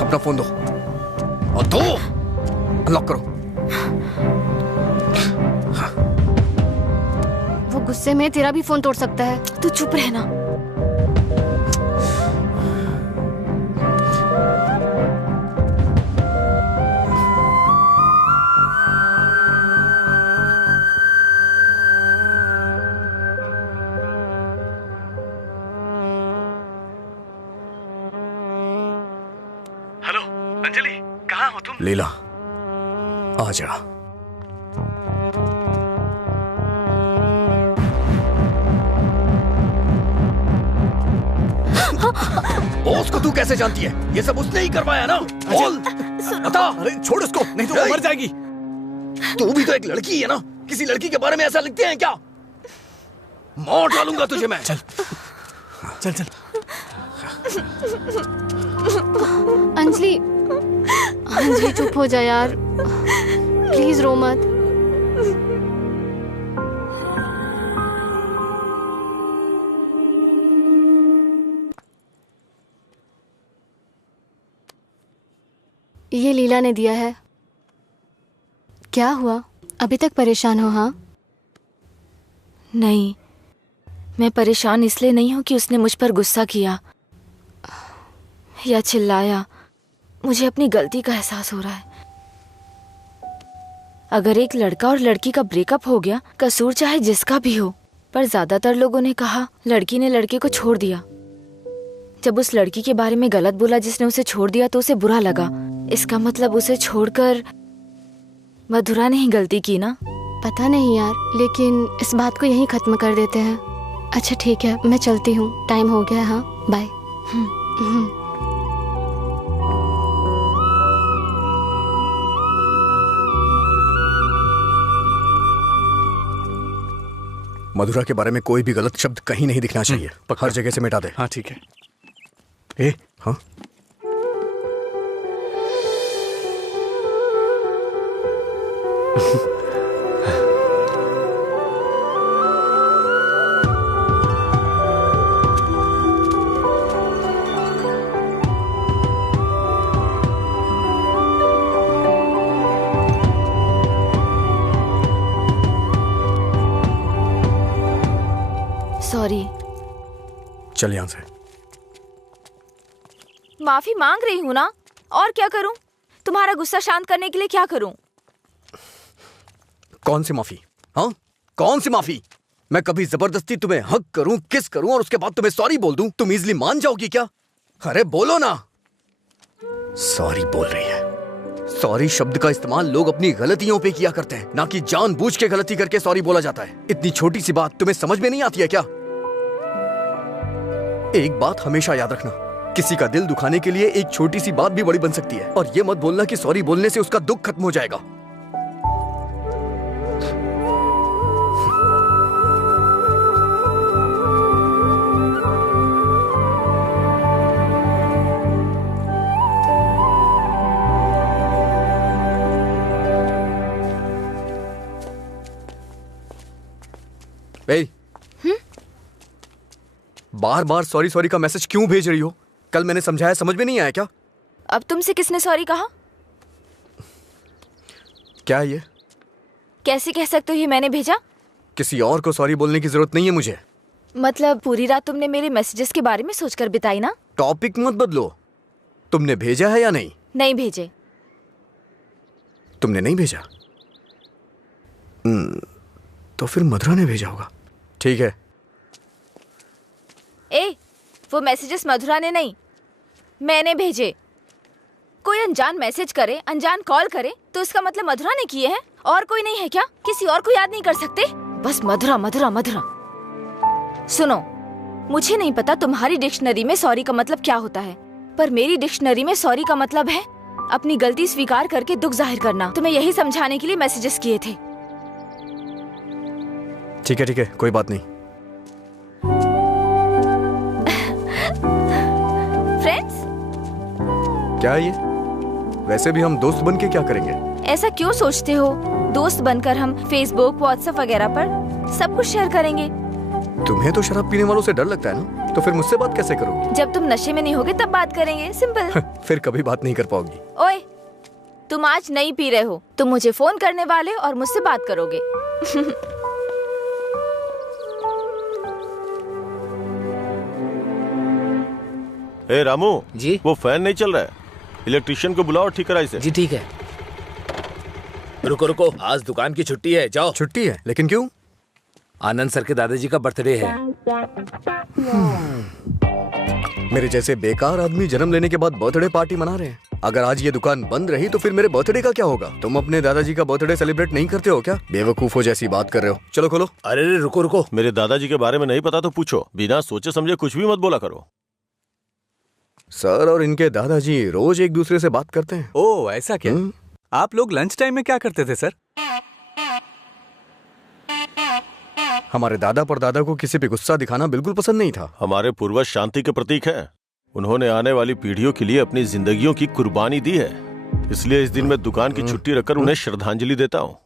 अपना फोन दो। और दो। अनलॉक करो। वो गुस्से में तेरा भी फोन तोड़ सकता है। तू चुप रहना। हेलो अंजलि, कहाँ हो तुम? लीला, आ जा। बॉस को तू कैसे जानती है? ये सब उसने ही करवाया ना? बोल, बता। अरे छोड़ उसको, नहीं तो वो मर जाएगी। तू भी तो एक लड़की है ना? किसी लड़की के बारे में ऐसा लिखते हैं क्या? मार डालूंगा तुझे मैं। चल चल चल। अंजलि, अंजलि चुप हो जा यार, प्लीज रो मत। ये लीला ने दिया है। क्या हुआ, अभी तक परेशान हो? हाँ? नहीं, मैं परेशान इसलिए नहीं हूँ कि उसने मुझ पर गुस्सा किया या चिल्लाया। मुझे अपनी गलती का एहसास हो रहा है। अगर एक लड़का और लड़की का ब्रेकअप हो गया, कसूर चाहे जिसका भी हो, पर ज्यादातर लोगों ने कहा लड़की ने लड़के को छोड़ दिया। जब उस लड़की के बारे में गलत बोला जिसने उसे छोड़ दिया तो उसे बुरा लगा। इसका मतलब उसे छोड़कर मधुरा ने ही गलती की ना? पता नहीं यार, लेकिन इस बात को यहीं खत्म कर देते हैं। अच्छा ठीक है, मैं चलती हूँ, टाइम हो गया। हाँ बाय। मधुरा के बारे में कोई भी गलत शब्द कहीं नहीं दिखना चाहिए। हर जगह से मिटा दे। हाँ ठीक है। ए, हाँ? सॉरी। चल यहाँ से। माफी मांग रही हूँ ना, और क्या करूँ? तुम्हारा गुस्सा शांत करने के लिए क्या करूँ? कौन सी माफी? हाँ, कौन सी माफी? मैं कभी जबरदस्ती तुम्हें हक करूं, किस करूं और उसके बाद तुम्हें सॉरी बोल दूं, तुम इजीली मान जाओगी क्या? अरे बोलो ना। सॉरी बोल रही है। सॉरी शब्द का इस्तेमाल लोग अपनी गलतियों पे किया करते हैं, ना कि जानबूझ के गलती करके सॉरी बोला जाता है। इतनी छोटी सी बात तुम्हें समझ में नहीं आती है क्या? एक बात हमेशा याद रखना, किसी का दिल दुखाने के लिए एक छोटी सी बात भी बड़ी बन सकती है। और ये मत बोलना कि सॉरी बोलने से उसका दुख खत्म हो जाएगा। बार बार सॉरी सॉरी का मैसेज क्यों भेज रही हो? कल मैंने समझाया, समझ में नहीं आया क्या? अब तुमसे किसने सॉरी कहा? क्या ये? कैसे कह सकते हो ये मैंने भेजा? किसी और को सॉरी बोलने की जरूरत नहीं है मुझे। मतलब पूरी रात तुमने मेरे मैसेजेस के बारे में सोचकर बिताई ना? टॉपिक मत बदलो। तुमने भेजा है या नहीं? नहीं भेजे। तुमने नहीं भेजा? तो फिर मधुरा ने भेजा होगा। ठीक है। वो मैसेजेस मधुरा ने नहीं, मैंने भेजे। कोई अनजान मैसेज करे, अनजान कॉल करे तो इसका मतलब मधुरा ने किए हैं? और कोई नहीं है क्या? किसी और को याद नहीं कर सकते? बस मधुरा मधुरा मधुरा। सुनो, मुझे नहीं पता तुम्हारी डिक्शनरी में सॉरी का मतलब क्या होता है, पर मेरी डिक्शनरी में सॉरी का मतलब है अपनी गलती स्वीकार करके दुख जाहिर करना। तुम्हें यही समझाने के लिए मैसेजेस किए थे। ठीक है, कोई बात नहीं। फ्रेंड्स? क्या ये? वैसे भी हम दोस्त बन के क्या करेंगे? ऐसा क्यों सोचते हो? दोस्त बनकर हम फेसबुक, व्हाट्सएप वगैरह पर सब कुछ शेयर करेंगे। तुम्हें तो शराब पीने वालों से डर लगता है ना, तो फिर मुझसे बात कैसे करोगी? जब तुम नशे में नहीं होगे तब बात करेंगे, सिंपल। फिर कभी बात नहीं कर पाओगी। ओए, तुम आज नहीं पी रहे हो, तुम मुझे फोन करने वाले और मुझसे बात करोगे। ए रामू जी? वो फैन नहीं चल रहा है, इलेक्ट्रिशियन को बुलाओ, ठीक करा इसे। जी ठीक है। रुको, आज दुकान की छुट्टी है, जाओ। छुट्टी है? लेकिन क्यों? आनंद सर के दादाजी का बर्थडे है। मेरे जैसे बेकार आदमी जन्म लेने के बाद बर्थडे पार्टी मना रहे हैं। अगर आज ये दुकान बंद रही तो फिर मेरे बर्थडे का क्या होगा? तुम अपने दादाजी का बर्थडे सेलिब्रेट नहीं करते हो क्या? बेवकूफों जैसी बात कर रहे हो। चलो खोलो। अरे रुको, मेरे दादाजी के बारे में नहीं पता तो पूछो, बिना सोचे समझे कुछ भी मत बोला करो। सर और इनके दादाजी रोज एक दूसरे से बात करते हैं। ओह, ऐसा क्या? आप लोग लंच टाइम में क्या करते थे सर? हमारे दादा परदादा को किसी पे गुस्सा दिखाना बिल्कुल पसंद नहीं था। हमारे पूर्वज शांति के प्रतीक हैं। उन्होंने आने वाली पीढ़ियों के लिए अपनी जिंदगियों की कुर्बानी दी है, इसलिए इस दिन मैं दुकान की छुट्टी रखकर उन्हें श्रद्धांजलि देता हूँ।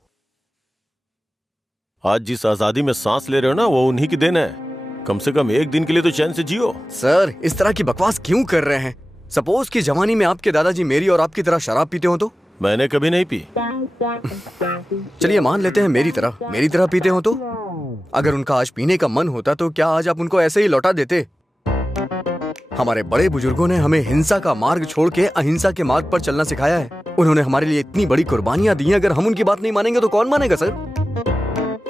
आज जिस आजादी में सांस ले रहे हो ना, वो उन्हीं की देन है। कम से कम एक दिन के लिए तो चैन से जियो। सर, इस तरह की बकवास क्यों कर रहे हैं? सपोज कि जवानी में आपके दादाजी मेरी और आपकी तरह शराब पीते हो तो? मैंने कभी नहीं पी। चलिए मान लेते हैं मेरी तरह पीते हो तो? अगर उनका आज पीने का मन होता तो क्या आज आप उनको ऐसे ही लौटा देते? हमारे बड़े बुजुर्गों ने हमें हिंसा का मार्ग छोड़ के अहिंसा के मार्ग पर चलना सिखाया है। उन्होंने हमारे लिए इतनी बड़ी कुर्बानियां दी हैं, अगर हम उनकी बात नहीं मानेंगे तो कौन मानेगा सर?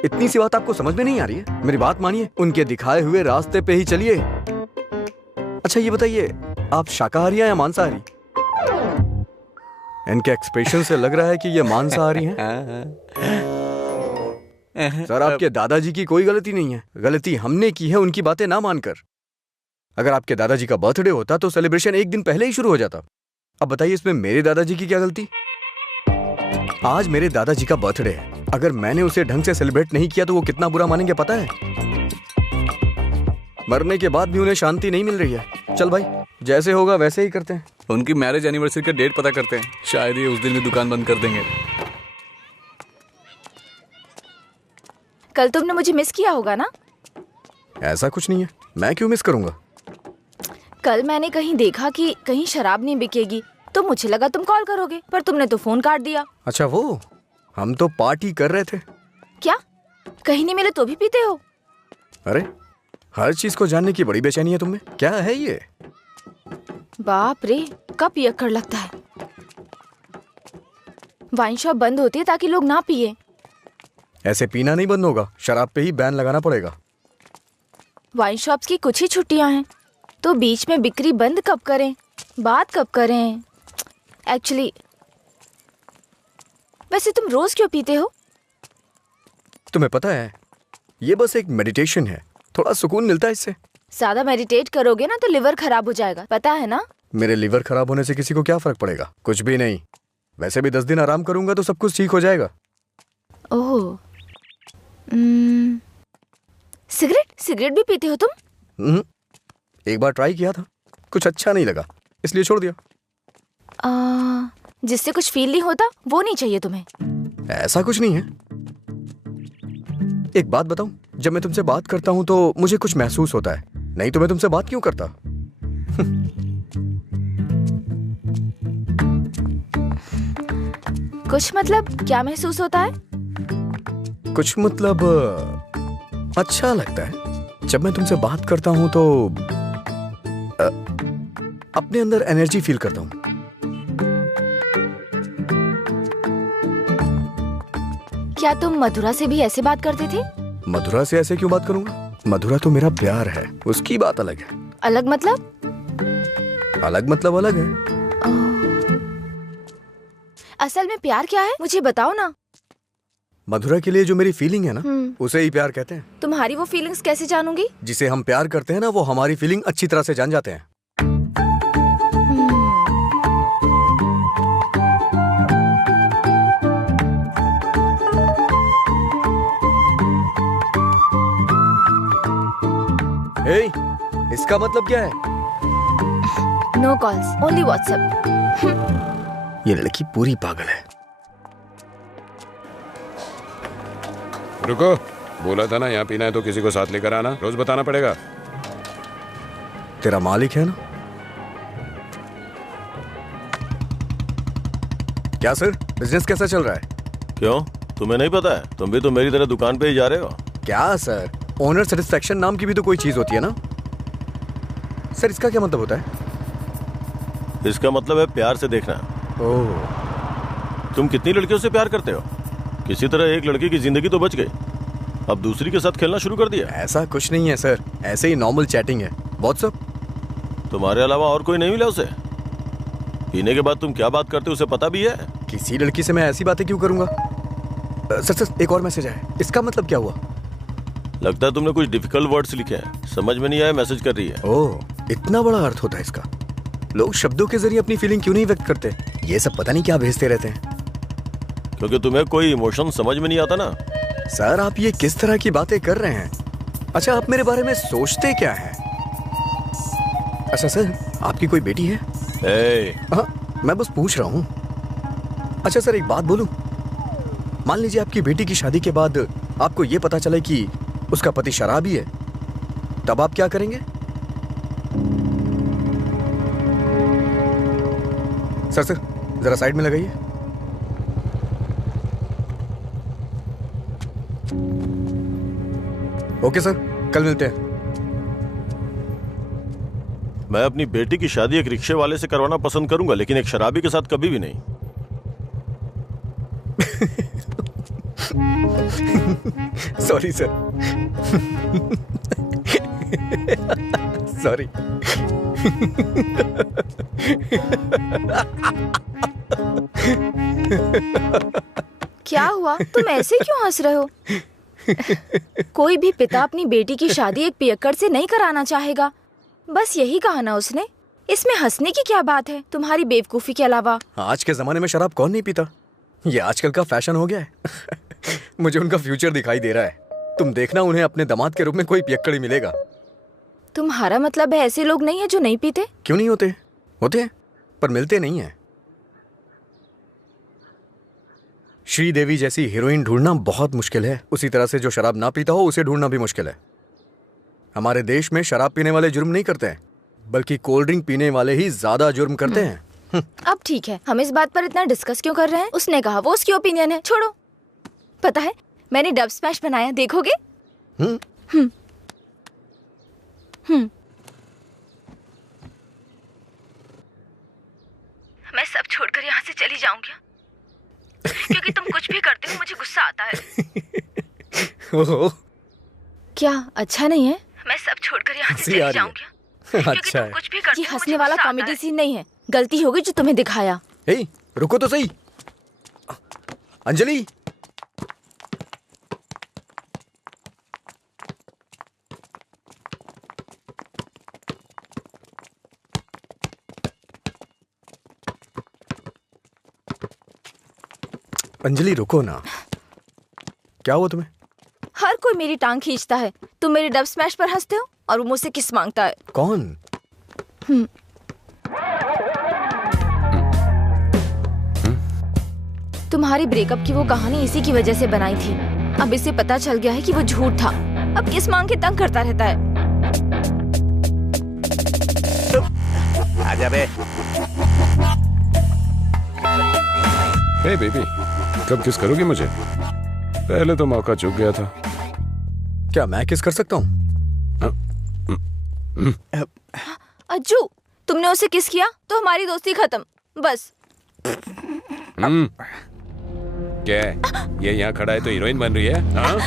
इतनी सी बात आपको समझ में नहीं आ रही है? मेरी बात मानिए, उनके दिखाए हुए रास्ते पे ही चलिए। अच्छा ये बताइए, आप शाकाहारी हैं या मांसाहारी? इनके एक्सप्रेशन से लग रहा है कि ये मांसाहारी हैं। सर, आपके दादाजी की कोई गलती नहीं है, गलती हमने की है उनकी बातें ना मानकर। अगर आपके दादाजी का बर्थडे होता तो सेलिब्रेशन एक दिन पहले ही शुरू हो जाता। अब बताइए इसमें मेरे दादाजी की क्या गलती? आज मेरे दादाजी का बर्थडे है, अगर मैंने उसे ढंग से सेलिब्रेट नहीं किया तो वो कितना बुरा मानेंगे पता है? मरने के बाद भी उन्हें शांति नहीं मिल रही है। चल भाई, जैसे होगा वैसे ही करते हैं। उनकी मैरिज एनिवर्सरी का डेट पता करते हैं, शायद ये उस दिन भी दुकान बंद कर देंगे। कल तुमने मुझे मिस किया होगा ना? ऐसा कुछ नहीं है, मैं क्यों मिस करूंगा? कल मैंने कहीं देखा कि कहीं शराब नहीं बिकेगी, तो मुझे लगा तुम कॉल करोगे, पर तुमने तो फोन काट दिया। अच्छा वो, हम तो पार्टी कर रहे थे। क्या? कहीं नहीं मिले तो भी पीते हो? अरे, हर चीज को जानने की बड़ी बेचैनी है तुम्हें। क्या है ये? बाप रे, कब पियक्कड़ लगता है। वाइन शॉप बंद होती है ताकि लोग ना पिए। ऐसे पीना नहीं बंद होगा, शराब पे ही बैन लगाना पड़ेगा। वाइन शॉप्स की कुछ ही छुट्टियां हैं, तो बीच में बिक्री बंद कब करें, बात कब करें? एक्चुअली वैसे तुम रोज क्यों पीते हो? तुम्हें पता है, ये बस एक मेडिटेशन है, थोड़ा सुकून मिलता है इससे। ज्यादा मेडिटेट करोगे ना तो लिवर खराब हो जाएगा, पता है ना? मेरे लिवर खराब होने से किसी को क्या फर्क पड़ेगा? कुछ भी नहीं। वैसे भी 10 दिन आराम करूंगा तो सब कुछ ठीक हो जाएगा। ओह, सिगरेट भी पीते हो तुम? एक बार ट्राई किया था, कुछ अच्छा नहीं लगा, इसलिए छोड़ दिया। जिससे कुछ फील नहीं होता वो नहीं चाहिए तुम्हें? ऐसा कुछ नहीं है। एक बात बताऊं, जब मैं तुमसे बात करता हूं तो मुझे कुछ महसूस होता है, नहीं तो मैं तुमसे बात क्यों करता? कुछ मतलब क्या महसूस होता है? कुछ मतलब अच्छा लगता है। जब मैं तुमसे बात करता हूँ तो अपने अंदर एनर्जी फील करता हूँ। क्या तुम मधुरा से भी ऐसे बात करते थे? मधुरा से ऐसे क्यों बात करूंगा? मधुरा तो मेरा प्यार है, उसकी बात अलग है। अलग मतलब? अलग मतलब अलग है। असल में प्यार क्या है मुझे बताओ ना। मधुरा के लिए जो मेरी फीलिंग है ना, उसे ही प्यार कहते हैं। तुम्हारी वो फीलिंग्स कैसे जानूंगी? जिसे हम प्यार करते हैं ना, वो हमारी फीलिंग अच्छी तरह से जान जाते हैं। हे, इसका मतलब क्या है? No calls, only WhatsApp. ये लड़की पूरी पागल है। रुको, बोला था ना यहाँ पीना है तो किसी को साथ लेकर आना, रोज बताना पड़ेगा। तेरा मालिक है ना? क्या सर, बिजनेस कैसा चल रहा है? क्यों, तुम्हें नहीं पता है? तुम भी तो मेरी तरह दुकान पे ही जा रहे हो। क्या सर, ओनर सेटिस्फेक्शन नाम की भी तो कोई चीज होती है ना? सर इसका क्या मतलब होता है? इसका मतलब है प्यार से देखना। ओह, तुम कितनी लड़कियों से प्यार करते हो? किसी तरह एक लड़की की जिंदगी तो बच गई, अब दूसरी के साथ खेलना शुरू कर दिया। ऐसा कुछ नहीं है सर, ऐसे ही नॉर्मल चैटिंग है। व्हाट्सएप। तुम्हारे अलावा और कोई नहीं मिला उसे? पीने के बाद तुम क्या बात करते हो उसे पता भी है? किसी लड़की से मैं ऐसी बातें क्यों करूंगा? सर एक और मैसेज है, इसका मतलब क्या हुआ? लगता है तुमने कुछ डिफिकल्ट वर्ड्स लिखे हैं, समझ में नहीं आया, मैसेज कर रही है। ओह, इतना बड़ा अर्थ होता है इसका। लोग शब्दों के जरिए अपनी फीलिंग क्यों नहीं व्यक्त करते? ये सब पता नहीं क्या भेजते रहते हैं। क्योंकि तुम्हें कोई इमोशन समझ में नहीं आता ना। सर आप ये किस तरह की बातें कर रहे हैं? अच्छा, आप मेरे बारे में सोचते क्या हैं? अच्छा सर, आपकी कोई बेटी है? हाँ, मैं बस पूछ रहा हूँ। अच्छा सर, एक बात बोलूं? मान लीजिए आपकी बेटी की शादी के बाद आपको ये पता चले कि उसका पति शराबी है, तब आप क्या करेंगे? सर जरा साइड में लगाइए। ओके सर, कल मिलते हैं। मैं अपनी बेटी की शादी एक रिक्शे वाले से करवाना पसंद करूंगा, लेकिन एक शराबी के साथ कभी भी नहीं। Sorry sir. सॉरी। क्या हुआ, तुम ऐसे क्यों हंस रहे हो? कोई भी पिता अपनी बेटी की शादी एक पियक्कड़ से नहीं कराना चाहेगा। बस यही कहा ना उसने। इसमें हंसने की क्या बात है तुम्हारी बेवकूफी के अलावा? आज के जमाने में शराब कौन नहीं पीता? ये आजकल का फैशन हो गया है। मुझे उनका फ्यूचर दिखाई दे रहा है। तुम देखना, उन्हें अपने दामाद के रूप में कोई पियक्कड़ ही मिलेगा। तुम्हारा मतलब है ऐसे लोग नहीं है जो नहीं पीते? क्यों नहीं होते? होते हैं, पर मिलते नहीं है। श्रीदेवी जैसी हीरोइन ढूंढना बहुत मुश्किल है। उसी तरह से जो शराब ना पीता हो उसे ढूंढना भी मुश्किल है। हमारे देश में शराब पीने वाले जुर्म नहीं करते हैं, बल्कि कोल्ड ड्रिंक पीने वाले ही ज्यादा जुर्म करते हैं। अब ठीक है, हम इस बात पर इतना डिस्कस क्यों कर रहे हैं? उसने कहा, वो उसकी ओपिनियन है, छोड़ो। पता है मैंने डब स्मैश बनाया, देखोगे? मैं सब छोड़कर यहाँ से चली जाऊंगी, क्योंकि तुम कुछ भी करते हो मुझे गुस्सा आता है। क्या अच्छा नहीं है? मैं सब छोड़कर यहाँ से चली जाऊंगी, क्योंकि तुम कुछ भी करते हो। ये हंसने वाला कॉमेडी सीन नहीं है, गलती होगी जो तुम्हें दिखाया। हे, रुको तो सही। अंजलि, अंजलि रुको ना। क्या हुआ तुम्हें? हर कोई मेरी टांग खींचता है। तुम मेरे डब स्मैश पर हंसते हो और वो मुझसे किस मांगता है। कौन? तुम्हारी ब्रेकअप की वो कहानी इसी की वजह से बनाई थी। अब इसे पता चल गया है कि वो झूठ था। अब किस मांग के तंग करता रहता है। आजा बे। हे बेबी, कब किस करोगी मुझे? पहले तो मौका चूक गया था। क्या मैं किस कर सकता हूँ? अज्जू, तुमने उसे किस किया तो हमारी दोस्ती खत्म, बस। क्या है? ये यहाँ खड़ा है तो हीरोइन बन रही है? हाँ?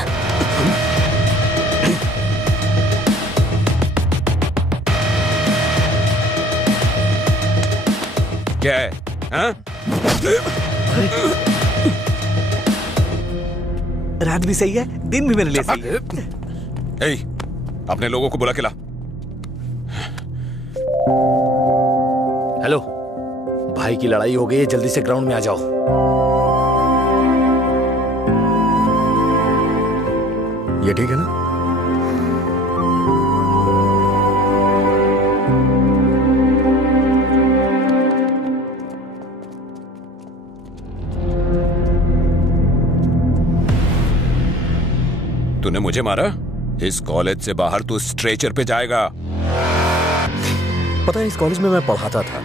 क्या है? हाँ? रात भी सही है, दिन भी मेरे लिए सही है। ए, अपने लोगों को बुला के ला। हेलो, भाई की लड़ाई हो गई है, जल्दी से ग्राउंड में आ जाओ। ये ठीक है ना? तूने मुझे मारा? इस कॉलेज से बाहर तू स्ट्रेचर पे जाएगा। पता है, इस कॉलेज में मैं पढ़ाता था।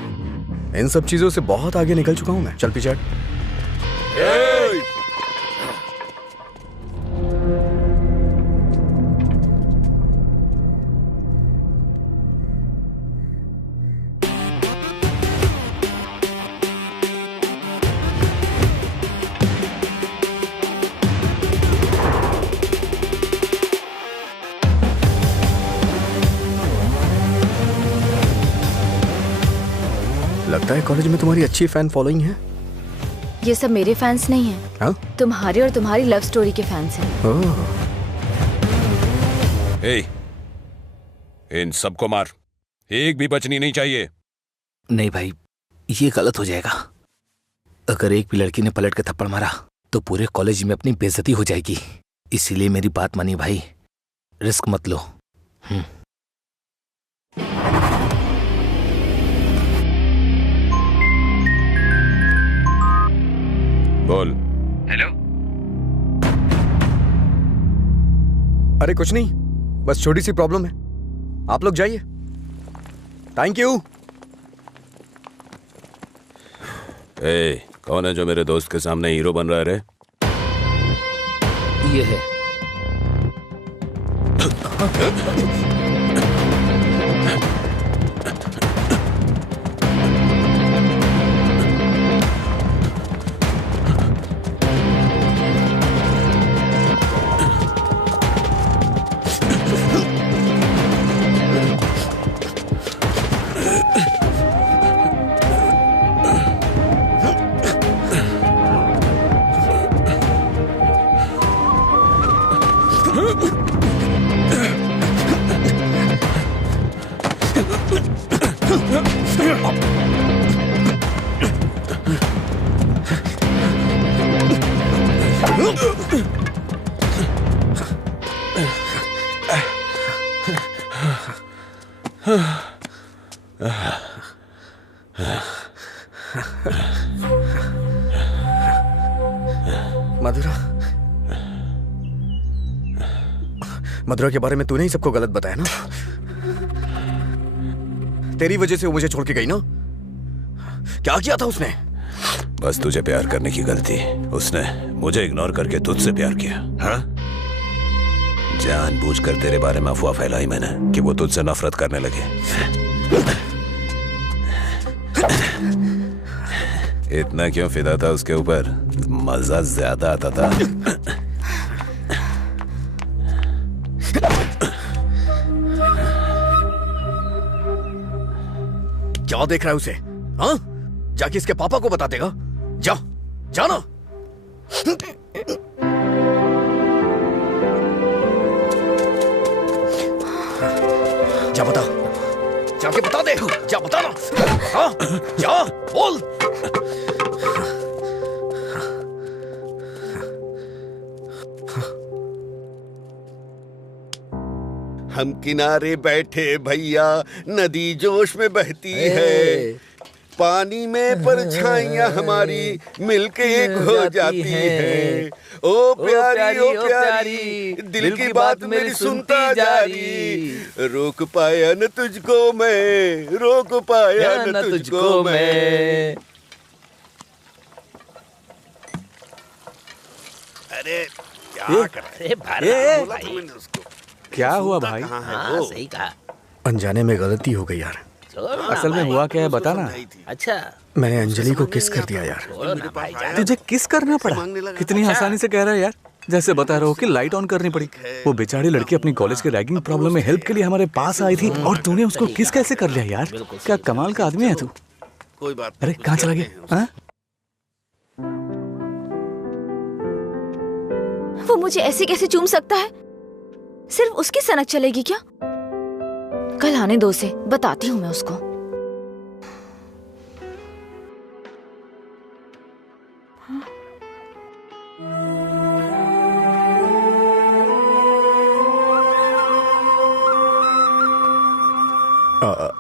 इन सब चीजों से बहुत आगे निकल चुका हूं मैं। चल पीछे हट। लगता है कॉलेज में तुम्हारी अच्छी फैन फॉलोइंग है। ये सब मेरे फैंस नहीं हैं। हाँ? तुम्हारे और तुम्हारी लव स्टोरी के फैंस हैं। ओह। ए, इन सबको मार, एक भी बचनी नहीं चाहिए। नहीं भाई, ये गलत हो जाएगा। अगर एक भी लड़की ने पलट के थप्पड़ मारा तो पूरे कॉलेज में अपनी बेइज्जती हो जाएगी। इसीलिए मेरी बात मानिए भाई, रिस्क मत लो। बोल। हेलो। अरे कुछ नहीं, बस छोटी सी प्रॉब्लम है। आप लोग जाइए। Thank you. ए, कौन है जो मेरे दोस्त के सामने हीरो बन रहा है रे? ये है। मधुरा के बारे में तूने ही सबको गलत बताया ना? तेरी वजह से वो मुझे छोड़ के गई ना? क्या किया था उसने? बस तुझे प्यार करने की गलती। उसने मुझे इग्नोर करके तुझसे प्यार किया। हाँ? जानबूझकर तेरे बारे में अफवाह फैलाई मैंने कि वो तुझसे नफरत करने लगे। इतना क्यों फिदा था उसके ऊपर? मजा ज्यादा आता था। क्या देख रहा है उसे? हाँ? जाके इसके पापा को बता देगा। जा, जाना। जा बता, जाके बता दे। जा बता ना। हाँ? जा, बोल। हम किनारे बैठे भैया, नदी जोश में बहती है, पानी में परछाइयां हमारी मिलके एक हो जाती है। ओ प्यारी दिल की बात मेरी सुनता जा रही, रोक पाया न तुझको मैं, रोक पाया न तुझको मैं। क्या कर रहा है? बोला था मैंने उसको। क्या हुआ भाई? हाँ, सही कहा। अनजाने में गलती हो गई यार। असल में हुआ क्या है बता ना। अच्छा मैंने अंजलि को किस कर दिया यार। तुझे किस करना पड़ा? कितनी आसानी से कह रहा है यार, जैसे बता रहा हो कि लाइट ऑन करनी पड़ी। वो बेचारी लड़की अपनी कॉलेज के रैगिंग प्रॉब्लम में हेल्प के लिए हमारे पास आई थी और तूने उसको किस कैसे कर लिया यार? क्या कमाल का आदमी है तू। कोई बात अरे कहाँ चला गया? हाँ? वो मुझे ऐसे कैसे चूम सकता है? सिर्फ उसकी सनक चलेगी क्या? कल आने दो उसे, बताती हूँ मैं उसको।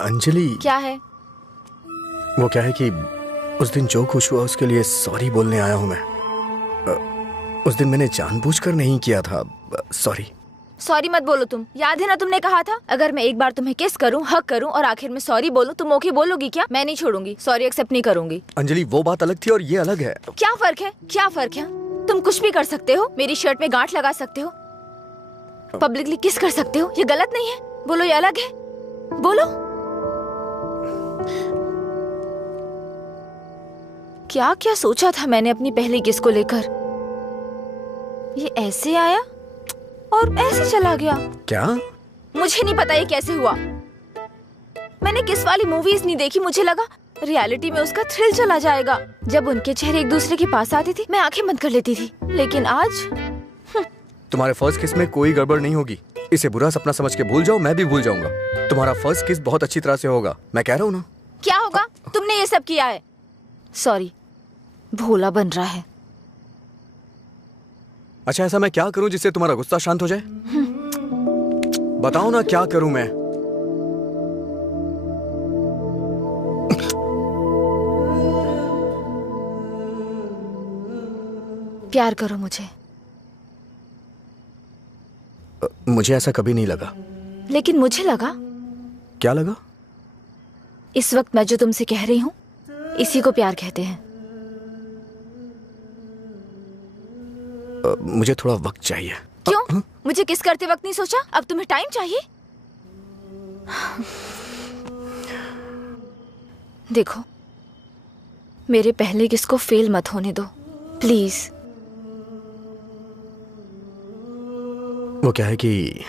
अंजलि क्या है? वो क्या है कि उस दिन जो कुछ हुआ उसके लिए सॉरी बोलने आया हूँ मैं। उस दिन मैंने जानबूझकर नहीं किया था। सॉरी। सॉरी मत बोलो तुम। याद है ना तुमने कहा था अगर मैं एक बार तुम्हें किस करूं, हक करूं और आखिर में सॉरी बोलूं तुम ओके बोलोगी क्या? मैं नहीं छोड़ूंगी, सॉरी एक्सेप्ट नहीं करूंगी। अंजलि वो बात अलग थी और ये अलग है। क्या फर्क है? क्या फर्क है? तुम कुछ भी कर सकते हो, मेरी शर्ट में गांठ लगा सकते हो, पब्लिकली किस कर सकते हो, ये गलत नहीं है? बोलो ये अलग है? बोलो। क्या क्या सोचा था मैंने अपनी पहली किस को लेकर? ये ऐसे आया और ऐसे चला गया। क्या? मुझे नहीं पता ये कैसे हुआ। मैंने किस वाली मूवीज नहीं देखी, मुझे लगा रियलिटी में उसका थ्रिल चला जाएगा। जब उनके चेहरे एक दूसरे के पास आते थे मैं आंखें बंद कर लेती थी, लेकिन आज तुम्हारे फर्स्ट किस में कोई गड़बड़ नहीं होगी। इसे बुरा सपना समझ के भूल जाओ, मैं भी भूल जाऊंगा। तुम्हारा फर्स्ट किस बहुत अच्छी तरह से होगा, मैं कह रहा हूँ ना। क्या होगा? तुमने ये सब किया है। सॉरी, भोला बन रहा है। अच्छा ऐसा मैं क्या करूं जिससे तुम्हारा गुस्सा शांत हो जाए? बताओ ना क्या करूं मैं? प्यार करो मुझे। मुझे ऐसा कभी नहीं लगा। लेकिन मुझे लगा। क्या लगा? इस वक्त मैं जो तुमसे कह रही हूँ इसी को प्यार कहते हैं। मुझे थोड़ा वक्त चाहिए। क्यों? मुझे किस करते वक्त नहीं सोचा? अब तुम्हें टाइम चाहिए? देखो, मेरे पहले किस को फेल मत होने दो प्लीज। वो क्या है कि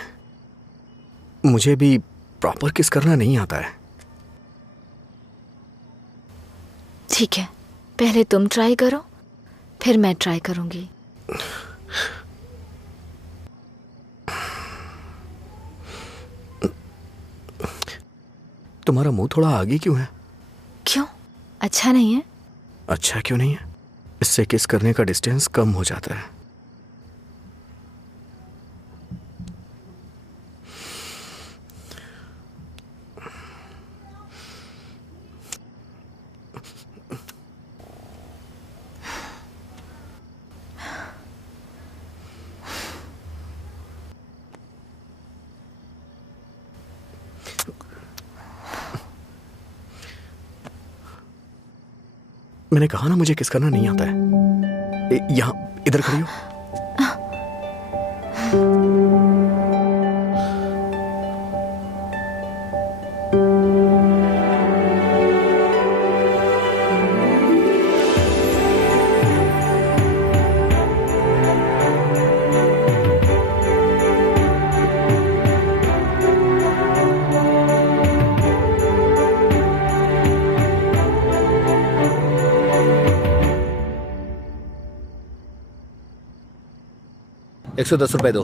मुझे भी प्रॉपर किस करना नहीं आता है। ठीक है, पहले तुम ट्राई करो, फिर मैं ट्राई करूंगी। तुम्हारा मुंह थोड़ा आगे क्यों है? क्यों? अच्छा नहीं है? अच्छा क्यों नहीं है? इससे किस करने का डिस्टेंस कम हो जाता है। मैंने कहा ना मुझे किस करना नहीं आता है। यहाँ इधर खड़ी हो। ₹110 दो।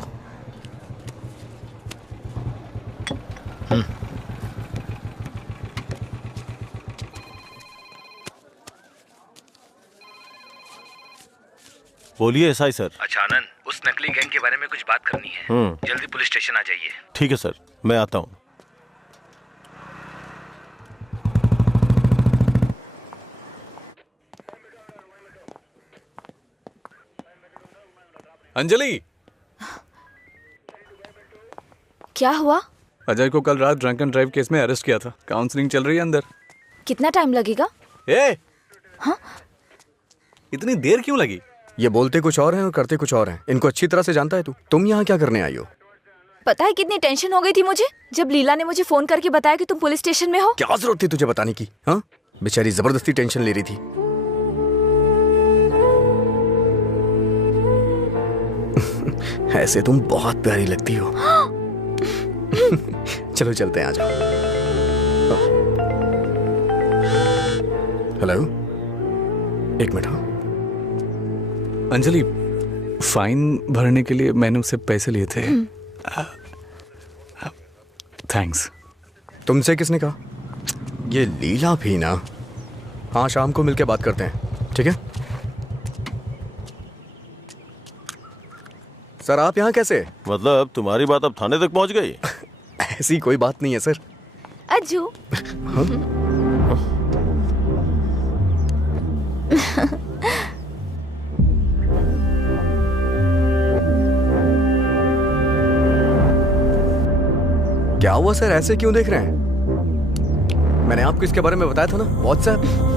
बोलिए एसआई सर। अच्छा आनंद, उस नकली गैंग के बारे में कुछ बात करनी है। जल्दी पुलिस स्टेशन आ जाइए। ठीक है सर, मैं आता हूँ। अंजलि, क्या हुआ? अजय को कल रात ड्रंक एंड ड्राइव केस में अरेस्ट किया था। काउंसलिंग चल रही है अंदर। कितना टाइम लगेगा? ए, हाँ? इतनी देर क्यों लगी? ये बोलते कुछ और हैं और करते कुछ और हैं। इनको अच्छी तरह से जानता है तू। तुम यहाँ क्या करने आई हो? पता है कितनी टेंशन हो गई थी मुझे जब लीला ने मुझे फोन करके बताया कि तुम पुलिस स्टेशन में हो। क्या जरूरत थी तुझे बताने की? हाँ, बेचारी जबरदस्ती टेंशन ले रही थी। ऐसे तुम बहुत प्यारी लगती हो। चलो चलते हैं, आ जाओ। हेलो, एक मिनट। हाँ अंजलि, फाइन भरने के लिए मैंने उससे पैसे लिए थे। थैंक्स। तुमसे किसने कहा? ये लीला भी ना। हाँ, शाम को मिलके बात करते हैं, ठीक है? सर आप यहाँ कैसे? मतलब तुम्हारी बात अब थाने तक पहुंच गई? ऐसी कोई बात नहीं है सर। अज्जू। क्या हुआ सर, ऐसे क्यों देख रहे हैं? मैंने आपको इसके बारे में बताया था ना, व्हाट्सएप।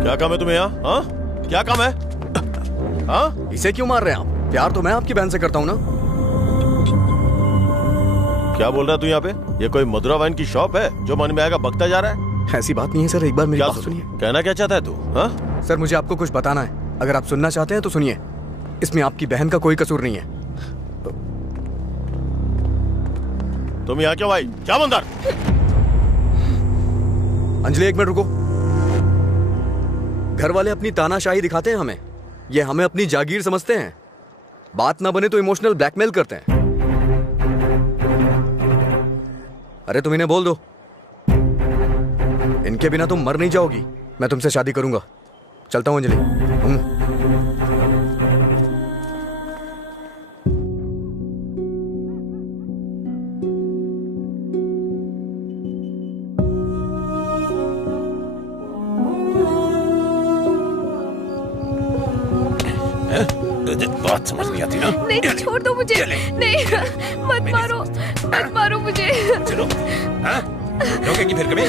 क्या काम है तुम्हें यहाँ? हाँ, क्या काम है? हाँ, इसे क्यों मार रहे हैं आप? प्यार तो मैं आपकी बहन से करता हूँ ना। क्या बोल रहा है तू यहाँ पे? ये कोई मधुरा वाइन की शॉप है जो मन में आएगा बकता जा रहा है? ऐसी बात नहीं है सर, एक बार मेरी बात सुनिए। कहना क्या चाहता है तू? हाँ सर, मुझे आपको कुछ बताना है। अगर आप सुनना चाहते हैं तो सुनिए। इसमें आपकी बहन का कोई कसूर नहीं है। तुम यहाँ क्यों आई? क्या बंदर? अंजलि एक मिनट रुको। घर वाले अपनी तानाशाही दिखाते हैं हमें, ये हमें अपनी जागीर समझते हैं। बात ना बने तो इमोशनल ब्लैकमेल करते हैं। अरे तुम इन्हें बोल दो, इनके बिना तुम मर नहीं जाओगी। मैं तुमसे शादी करूंगा। चलता हूं अंजलि। बात समझ नहीं आती ना? नहीं, छोड़ दो मुझे। नहीं, मत मारो, मत मारो मुझे। चलो, हाँ? रोकेगी फिर कभी?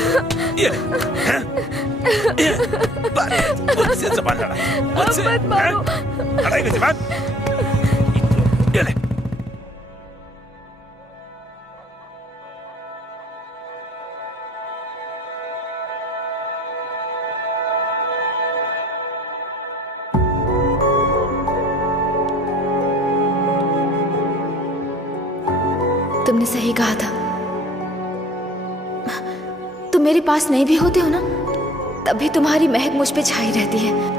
ये ले, हाँ? मुझसे ज़बान लड़ा, मुझसे, मत मारो। लड़ाई ज़बान? ये ले। तुमने सही कहा था। तुम मेरे पास नहीं भी होते हो ना, तब भी तुम्हारी महक मुझ पे छाई रहती है।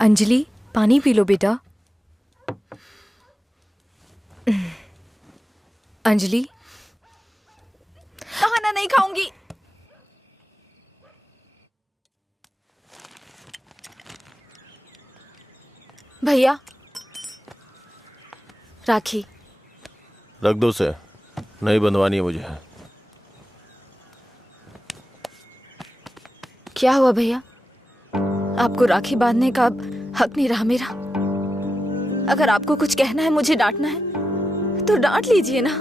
अंजलि, पानी पी लो बेटा। अंजलि, खाना नहीं खाऊंगी। भैया, राखी रख दो उसे। नहीं बंधवानी है मुझे। क्या हुआ भैया? आपको राखी बांधने का अब हक नहीं रहा मेरा? अगर आपको कुछ कहना है, मुझे डांटना है तो डांट लीजिए ना,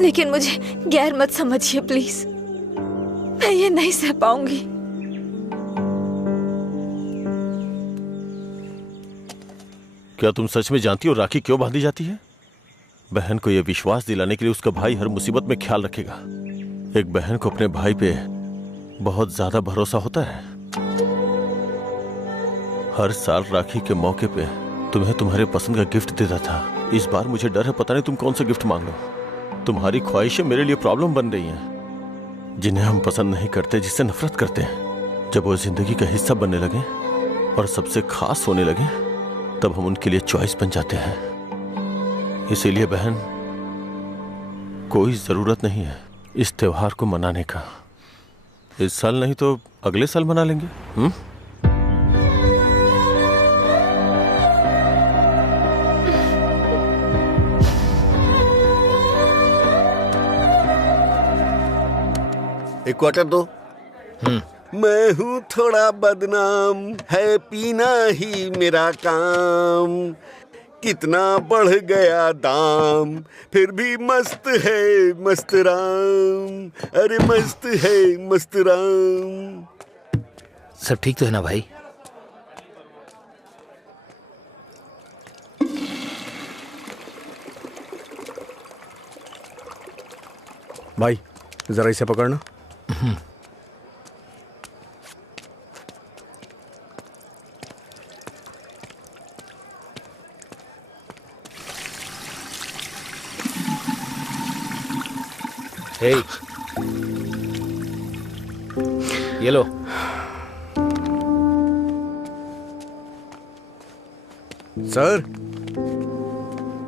लेकिन मुझे गैर मत समझिए प्लीज। मैं ये नहीं सह पाऊंगी। क्या तुम सच में जानती हो राखी क्यों बांधी जाती है? बहन को यह विश्वास दिलाने के लिए उसका भाई हर मुसीबत में ख्याल रखेगा। एक बहन को अपने भाई पे बहुत ज्यादा भरोसा होता है। हर साल राखी के मौके पे तुम्हें तुम्हारे पसंद का गिफ्ट देता था। इस बार मुझे डर है, पता नहीं तुम कौन सा गिफ्ट मांग लो। तुम्हारी ख्वाहिशें मेरे लिए प्रॉब्लम बन रही हैं, जिन्हें हम पसंद नहीं करते, जिससे नफरत करते हैं। जब वो जिंदगी का हिस्सा बनने लगे और सबसे खास होने लगे, तब हम उनके लिए चॉइस बन जाते हैं। इसीलिए बहन, कोई जरूरत नहीं है इस त्योहार को मनाने का। इस साल नहीं तो अगले साल मना लेंगे। एक क्वार्टर दो। मैं हूँ थोड़ा बदनाम, है पीना ही मेरा काम। कितना बढ़ गया दाम, फिर भी मस्त है मस्त राम। अरे मस्त है मस्त राम। सब ठीक तो है ना भाई? भाई जरा इसे पकड़ना। हे, ये लो। सर,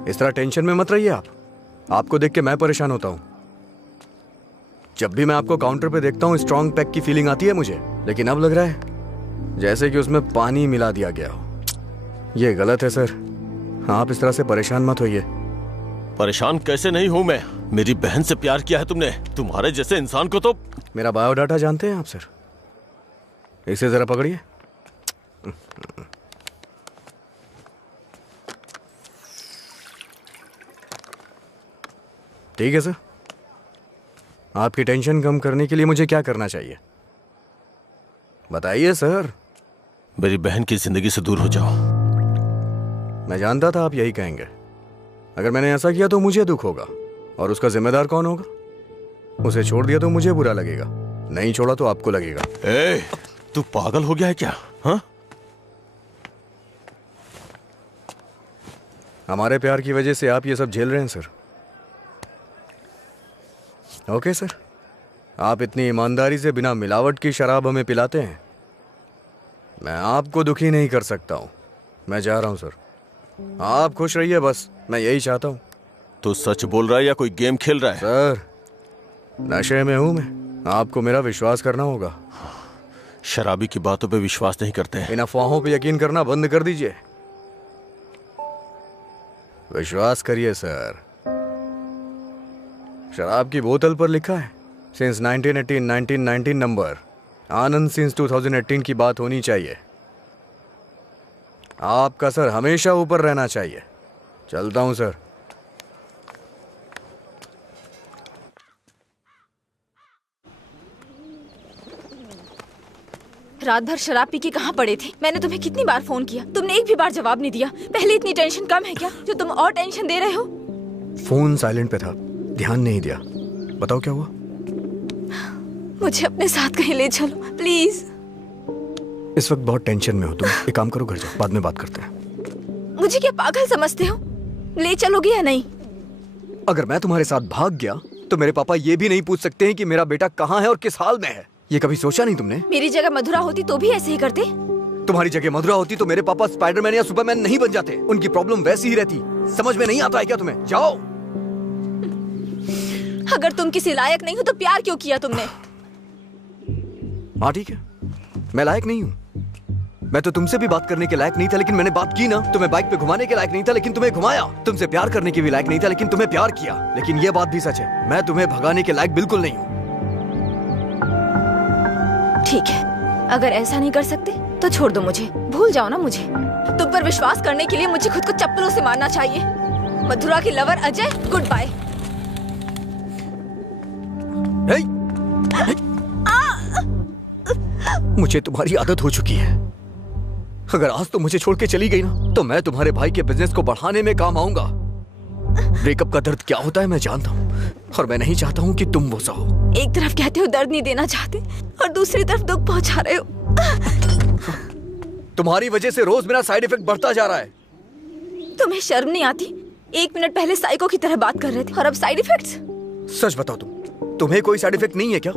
इस तरह टेंशन में मत रहिए आप। आपको देख के मैं परेशान होता हूं। जब भी मैं आपको काउंटर पे देखता हूँ, स्ट्रॉन्ग पैक की फीलिंग आती है मुझे, लेकिन अब लग रहा है जैसे कि उसमें पानी मिला दिया गया हो। ये गलत है सर, आप इस तरह से परेशान मत होइए। परेशान कैसे नहीं हूं मैं? मेरी बहन से प्यार किया है तुमने। तुम्हारे जैसे इंसान को तो। मेरा बायोडाटा जानते हैं आप सर? इसे जरा पकड़िए। ठीक है सर, आपकी टेंशन कम करने के लिए मुझे क्या करना चाहिए बताइए सर। मेरी बहन की जिंदगी से दूर हो जाओ। मैं जानता था आप यही कहेंगे। अगर मैंने ऐसा किया तो मुझे दुख होगा, और उसका जिम्मेदार कौन होगा? उसे छोड़ दिया तो मुझे बुरा लगेगा, नहीं छोड़ा तो आपको लगेगा। ए, तू पागल हो गया है क्या? हाँ? हमारे प्यार की वजह से आप ये सब झेल रहे हैं सर। ओके सर, आप इतनी ईमानदारी से बिना मिलावट की शराब हमें पिलाते हैं। मैं आपको दुखी नहीं कर सकता हूं। मैं जा रहा हूं सर, आप खुश रहिए बस, मैं यही चाहता हूं। तो सच बोल रहा है या कोई गेम खेल रहा है? सर, नशे में हूं मैं, आपको मेरा विश्वास करना होगा। शराबी की बातों पे विश्वास नहीं करते हैं। इन अफवाहों पे यकीन करना बंद कर दीजिए। विश्वास करिए सर। शराब की बोतल पर लिखा है सिंस 1918 नंबर, आनंद सिंस 2018 की बात होनी चाहिए। आपका सर हमेशा ऊपर रहना चाहिए। चलता हूं सर। रात भर शराब पी के कहाँ पड़े थे? मैंने तुम्हें कितनी बार फोन किया, तुमने एक भी बार जवाब नहीं दिया। पहले इतनी टेंशन कम है क्या जो तुम और टेंशन दे रहे हो? फोन साइलेंट पे था, ध्यान नहीं दिया। बताओ क्या हुआ? मुझे अपने साथ कहीं ले चलो प्लीज। इस वक्त बहुत टेंशन में हो तुम, एक काम करो, घर जाओ, बाद में बात करते हैं। मुझे क्या पागल समझते हो? ले चलोगे या नहीं? अगर मैं तुम्हारे साथ भाग गया तो मेरे पापा ये भी नहीं पूछ सकते हैं कि मेरा बेटा कहाँ है और किस हाल में है। ये कभी सोचा नहीं तुमने? मेरी जगह मधुरा होती तो भी ऐसे ही करते। तुम्हारी जगह मधुरा होती तो मेरे पापा स्पाइडरमैन या सुपरमैन नहीं बन जाते। उनकी प्रॉब्लम वैसी ही रहती। समझ में नहीं आता है क्या तुम्हें? जाओ। अगर तुम किसी लायक नहीं हो तो प्यार क्यों किया तुमने? हाँ ठीक है, मैं लायक नहीं हूँ, मैं तो तुमसे भी बात करने के लायक नहीं था, लेकिन मैंने बात की ना। तुम्हें बाइक पे घुमाने के लायक नहीं था, लेकिन तुम्हें घुमाया। तुमसे प्यार करने के भी लायक नहीं था, लेकिन तुम्हें प्यार किया। लेकिन ये बात भी सच है, मैं तुम्हें भगाने के लायक बिल्कुल नहीं हूँ। ठीक है, अगर ऐसा नहीं कर सकते तो छोड़ दो मुझे, भूल जाओ ना मुझे। तुम पर विश्वास करने के लिए मुझे खुद को चप्पलों से मारना चाहिए। मधुरा की लवर अजय, गुड बाय। मुझे तुम्हारी आदत हो चुकी है। अगर आज तुम मुझे छोड़ के चली गई ना, तो मैं तुम्हारे भाई के बिजनेस को बढ़ाने में काम आऊंगा। ब्रेकअप का दर्द क्या होता है मैं जानता हूँ, और मैं नहीं चाहता हूँ कि तुम वो सहो। एक तरफ कहते हो दर्द नहीं देना चाहते, और दूसरी तरफ दुख पहुंचा रहे हो। तुम्हारी वजह से रोज मेरा साइड इफेक्ट बढ़ता जा रहा है। तुम्हें शर्म नहीं आती? 1 मिनट पहले साइको की तरह बात कर रहे थे, और अब साइड इफेक्ट्स। सच बताओ, तुम्हें कोई साइड इफेक्ट नहीं है क्या?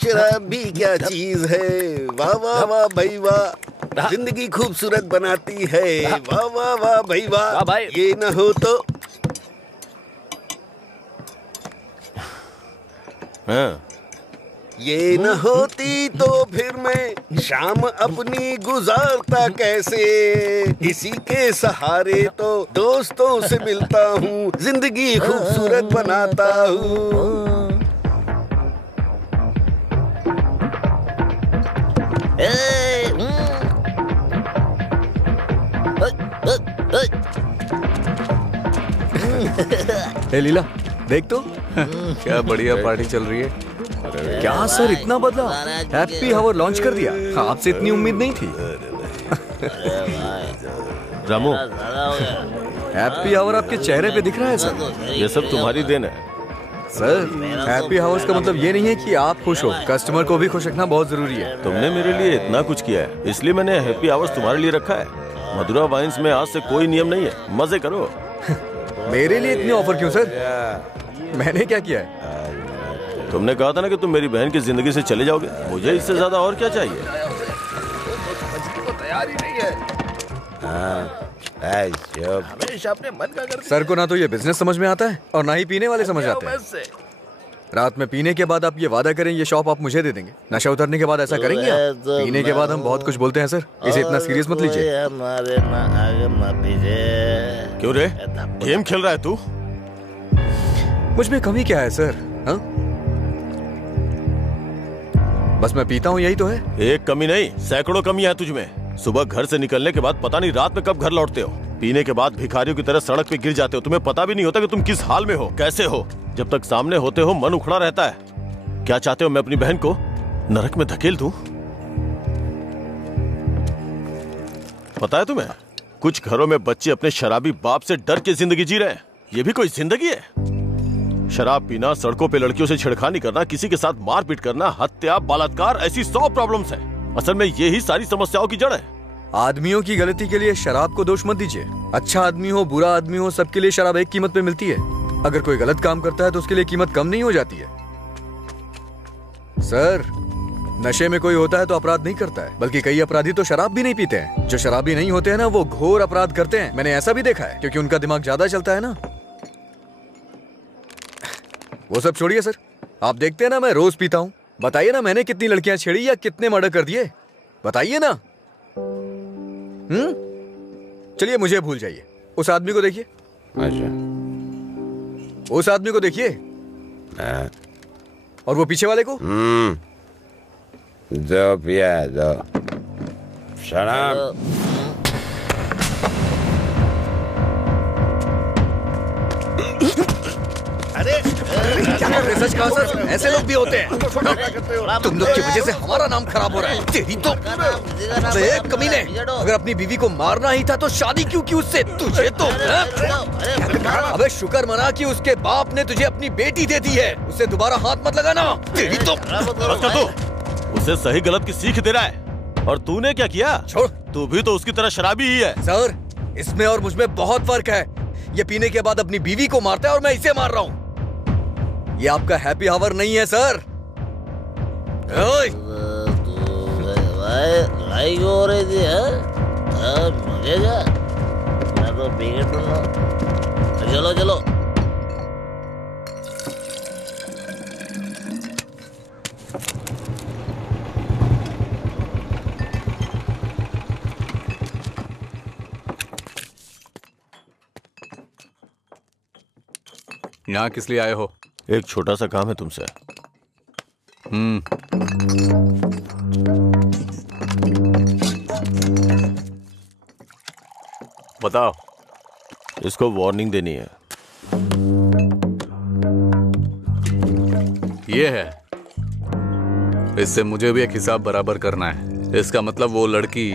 शराब भी क्या चीज है, वाह वाह वाह भाई वाह, जिंदगी खूबसूरत बनाती है, वाह वाह वाह भाई वाह। ये न हो तो ये न होती तो फिर मैं शाम अपनी गुजारता कैसे। इसी के सहारे तो दोस्तों से मिलता हूँ, जिंदगी खूबसूरत बनाता हूँ। ए लीला, देख तो क्या बढ़िया पार्टी चल रही है। क्या सर इतना बदला? हैप्पी आवर लॉन्च कर दिया, आपसे इतनी उम्मीद नहीं थी। रामू, हैप्पी आवर आपके चेहरे पे दिख रहा है सर। ये सब तुम्हारी देन है सर। हैप्पी आवर्स का मतलब ये नहीं है कि आप खुश हो, कस्टमर को भी खुश रखना बहुत जरूरी है। तुमने मेरे लिए इतना कुछ किया है, इसलिए मैंने हैप्पी आवर्स तुम्हारे लिए रखा है। मधुरा वाइन्स में आज से कोई नियम नहीं है, मजे करो। मेरे लिए इतने ऑफर क्यों सर? मैंने क्या किया है? तुमने कहा था ना कि तुम मेरी बहन की जिंदगी से चले जाओगे, मुझे इससे ज्यादा और क्या चाहिए? तैयार ही नहीं है। हमेशा अपने मन का करते। सर को ना तो ये बिजनेस समझ में आता है, और ना ही पीने वाले समझ आते हैं। रात में पीने के बाद आप ये वादा करें ये शॉप आप मुझे दे देंगे। नशा उतरने के बाद ऐसा करेंगे आप? पीने के बाद हम बहुत कुछ बोलते हैं सर, इसे इतना सीरियस मत लीजिए। क्यों रे, गेम खेल रहा है तू? मुझ में कमी क्या है सर? हाँ, बस मैं पीता हूँ, यही तो है। एक कमी नहीं, सैकड़ों कमियां हैं तुझमें। सुबह घर से निकलने के बाद पता नहीं रात में कब घर लौटते हो। पीने के बाद भिखारियों की तरह सड़क पे गिर जाते हो। तुम्हें पता भी नहीं होता कि तुम किस हाल में हो, कैसे हो। जब तक सामने होते हो मन उखड़ा रहता है। क्या चाहते हो, मैं अपनी बहन को नरक में धकेल दूं? पता है तुम्हें, कुछ घरों में बच्चे अपने शराबी बाप से डर के जिंदगी जी रहे हैं। ये भी कोई जिंदगी है? शराब पीना, सड़कों पे लड़कियों से छेड़खानी करना, किसी के साथ मारपीट करना, हत्या, बलात्कार, ऐसी 100 प्रॉब्लम्स हैं। असल में यही सारी समस्याओं की जड़ है। आदमियों की गलती के लिए शराब को दोष मत दीजिए। अच्छा आदमी हो, बुरा आदमी हो, सबके लिए शराब एक कीमत पे मिलती है। अगर कोई गलत काम करता है तो उसके लिए कीमत कम नहीं हो जाती है। सर, नशे में कोई होता है तो अपराध नहीं करता है, बल्कि कई अपराधी तो शराब भी नहीं पीते हैं। जो शराबी नहीं होते हैं ना, वो घोर अपराध करते हैं। मैंने ऐसा भी देखा है, क्योंकि उनका दिमाग ज्यादा चलता है ना। वो सब छोड़िए सर, आप देखते हैं ना मैं रोज पीता हूँ। बताइए ना मैंने कितनी लड़कियां छेड़ी या कितने मर्डर कर दिए, बताइए ना। चलिए मुझे भूल जाइए। उस आदमी को देखिए। अच्छा, उस आदमी को देखिए, और वो पीछे वाले को। जो पिया जो शराब। सच कहा सर, ऐसे लोग भी होते हैं। तुम लोग की वजह से हमारा नाम खराब हो रहा है। तेरी तो कमीने, अगर अपनी बीवी को मारना ही था तो शादी क्यों की उससे? तुझे तो अबे शुक्र मना कि उसके बाप ने तुझे अपनी बेटी दे दी है। उसे दोबारा हाथ मत लगाना। तेरी तो उसे सही गलत की सीख दे रहा है। और तूने क्या किया? छोड़। तू भी तो उसकी तरह शराबी ही है। सर, इसमें और मुझमें बहुत फर्क है। ये पीने के बाद अपनी बीवी को मारता है और मैं इसे मार रहा हूँ। ये आपका हैप्पी आवर नहीं है सर। ओए! लड़ाई क्यों हो रही थी? मुझे क्या, मैं तो पी के टूंगा। चलो चलो। यहाँ किस लिए आए हो? एक छोटा सा काम है तुमसे। बताओ। इसको वार्निंग देनी है। ये है, इससे मुझे भी एक हिसाब बराबर करना है। इसका मतलब वो लड़की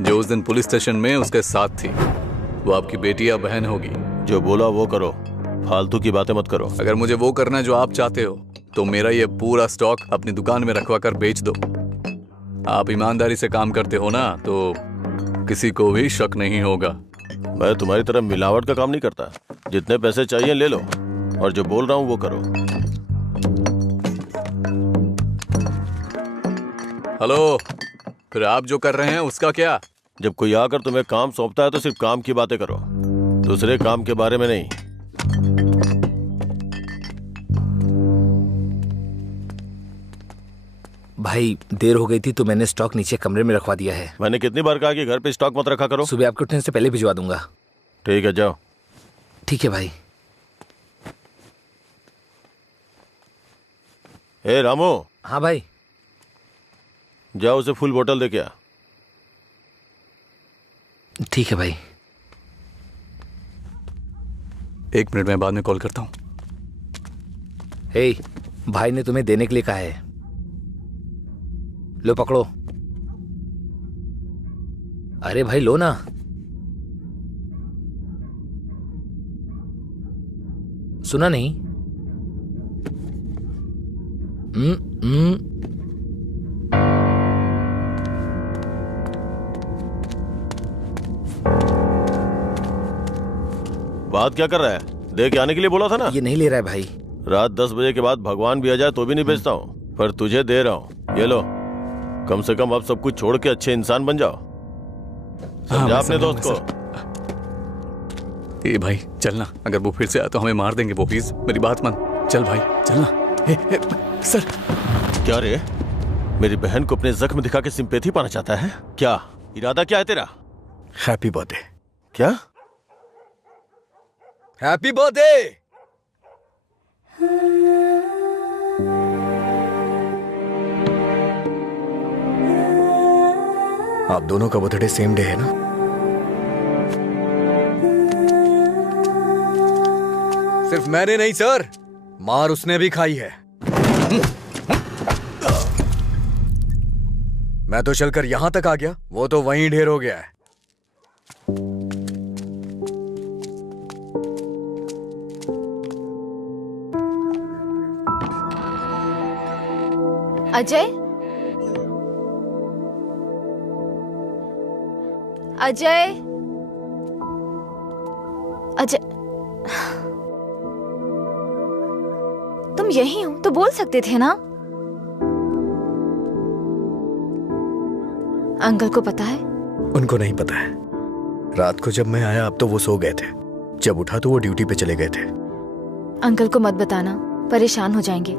जो उस दिन पुलिस स्टेशन में उसके साथ थी, वो आपकी बेटी या बहन होगी। जो बोला वो करो, फालतू की बातें मत करो। अगर मुझे वो करना है जो आप चाहते हो तो मेरा ये पूरा स्टॉक अपनी दुकान में रखवा कर बेच दो। आप ईमानदारी से काम करते हो ना, तो किसी को भी शक नहीं होगा। मैं तुम्हारी तरह मिलावट का काम नहीं करता। जितने पैसे चाहिए ले लो, और जो बोल रहा हूँ वो करो। हेलो, फिर आप जो कर रहे हैं उसका क्या? जब कोई आकर तुम्हें काम सौंपता है तो सिर्फ काम की बातें करो, दूसरे काम के बारे में नहीं। भाई देर हो गई थी तो मैंने स्टॉक नीचे कमरे में रखवा दिया है। मैंने कितनी बार कहा कि घर पे स्टॉक मत रखा करो। सुबह आपके उठने से पहले भिजवा दूंगा। ठीक है, जाओ। ठीक है भाई। ए रामू। हाँ भाई। जाओ उसे फुल बोतल दे के आ। ठीक है भाई। 1 मिनट में बाद में कॉल करता हूँ। हे, भाई ने तुम्हें देने के लिए कहा है। लो पकड़ो। अरे भाई लो ना। सुना नहीं? बात क्या कर रहा है? दे के आने के लिए बोला था ना। ये नहीं ले रहा है भाई। रात 10 बजे के बाद भगवान भी आ जाए तो भी नहीं बेचता हूँ, पर तुझे दे रहा हूँ। ये लो, कम से कम अब सब कुछ छोड़ के अच्छे इंसान बन जाओ। समझा अपने दोस्त को। ए भाई चलना, अगर वो फिर से आया तो हमें मार देंगे वो। प्लीज मेरी बात मान। चल भाई चलना। सर। क्या रे, मेरी बहन को अपने जख्म दिखा के सिंपैथी पाना चाहता है क्या? इरादा क्या है तेरा? Happy birthday. क्या? Happy birthday. आप दोनों का बर्थडे सेम डे है ना? सिर्फ मैंने नहीं सर, मार उसने भी खाई है। मैं तो चलकर यहां तक आ गया, वो तो वहीं ढेर हो गया है। अजय, अजय, अजय, तुम यही हो तो बोल सकते थे ना। अंकल को पता है? उनको नहीं पता है। रात को जब मैं आया अब तो वो सो गए थे, जब उठा तो वो ड्यूटी पे चले गए थे। अंकल को मत बताना, परेशान हो जाएंगे।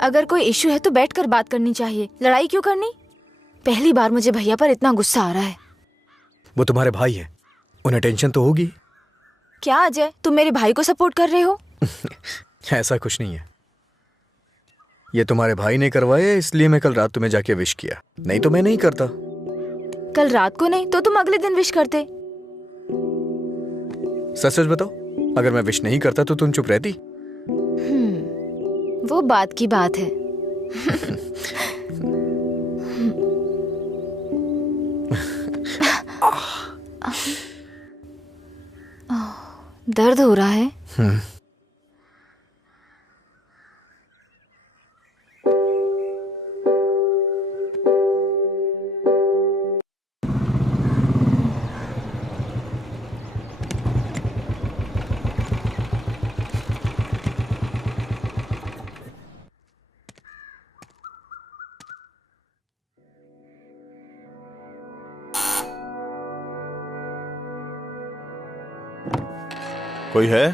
अगर कोई इशू है तो बैठकर बात करनी चाहिए, लड़ाई क्यों करनी? पहली बार मुझे भैया पर इतना गुस्सा आ रहा है। वो तुम्हारे भाई है, उन्हें टेंशन तो होगी। क्या अजय, तुम मेरे भाई को सपोर्ट कर रहे हो? ऐसा कुछ नहीं है। ये तुम्हारे भाई ने करवाया इसलिए मैं कल रात तुम्हें जाके विश किया, नहीं तो मैं नहीं करता। कल रात को नहीं तो तुम अगले दिन विश करते। सच सच बताओ, अगर मैं विश नहीं करता तो तुम चुप रहती? वो बात की बात है। दर्द हो रहा है? कोई है?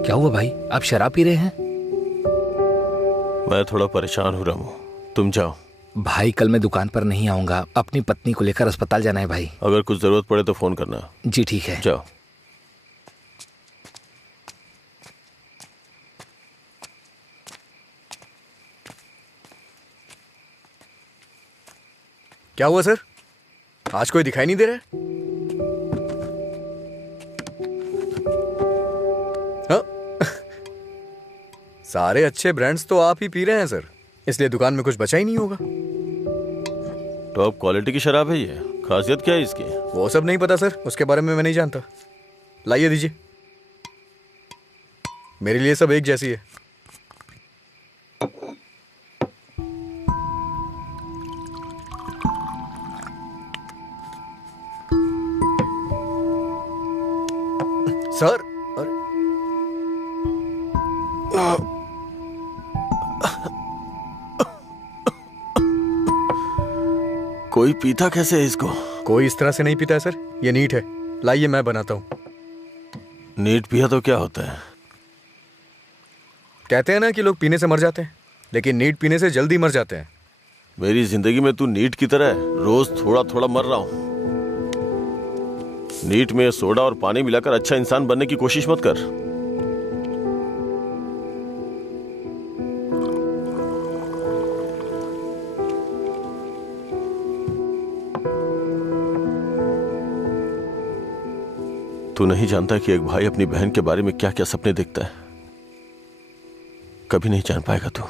क्या हुआ भाई, आप शराब पी रहे हैं? मैं थोड़ा परेशान हो रहा हूँ, तुम जाओ। भाई कल मैं दुकान पर नहीं आऊंगा, अपनी पत्नी को लेकर अस्पताल जाना है भाई। अगर कुछ जरूरत पड़े तो फोन करना। जी ठीक है, जाओ। क्या हुआ सर, आज कोई दिखाई नहीं दे रहा है? हाँ? सारे अच्छे ब्रांड्स तो आप ही पी रहे हैं सर, इसलिए दुकान में कुछ बचा ही नहीं होगा। टॉप क्वालिटी की शराब है ये, खासियत क्या है इसकी? वो सब नहीं पता सर, उसके बारे में मैं नहीं जानता। लाइए दीजिए, मेरे लिए सब एक जैसी है। सर कोई पीता कैसे है इसको? कोई इस तरह से नहीं पीता है सर, ये नीट है। लाइए मैं बनाता हूं। नीट पिया तो क्या होता है? कहते हैं ना कि लोग पीने से मर जाते हैं, लेकिन नीट पीने से जल्दी मर जाते हैं। मेरी जिंदगी में तू नीट की तरह है, रोज थोड़ा थोड़ा मर रहा हूं। नीट में सोडा और पानी मिलाकर अच्छा इंसान बनने की कोशिश मत कर। तू नहीं जानता कि एक भाई अपनी बहन के बारे में क्या क्या सपने देखता है। कभी नहीं जान पाएगा तू।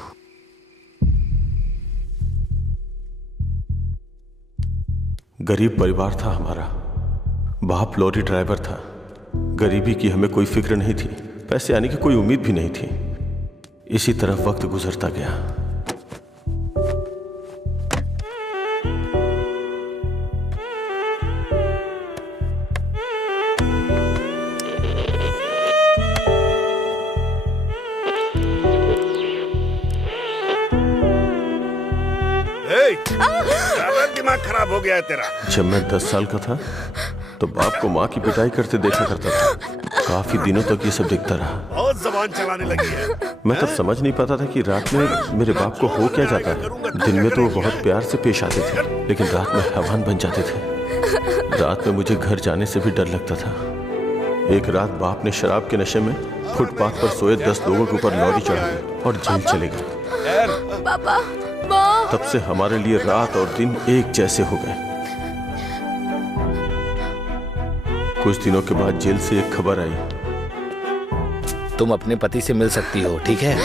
गरीब परिवार था हमारा, बाप लॉरी ड्राइवर था। गरीबी की हमें कोई फिक्र नहीं थी, पैसे आने की कोई उम्मीद भी नहीं थी। इसी तरह वक्त गुजरता गया। दिमाग खराब हो गया है तेरा। जब मैं 10 साल का था तो बाप को माँ की पिटाई करते देखा करता था। काफी दिनों तक ये सब देखता रहा। बहुत जबान चलाने लगी है। मैं तब समझ नहीं पाता था कि रात में मेरे बाप को हो क्या जाता है। दिन में तो वो बहुत प्यार से पेश आते थे, लेकिन रात में हैवान बन जाते थे। रात में मुझे घर जाने से भी डर लगता था। एक रात बाप ने शराब के नशे में फुटपाथ पर सोए 10 लोगों के ऊपर लॉरी चढ़ाई और जेल चले गए। पापा, तब से हमारे लिए रात और दिन एक जैसे हो गए। कुछ दिनों के बाद जेल से एक खबर आई, तुम अपने पति से मिल सकती हो, ठीक है?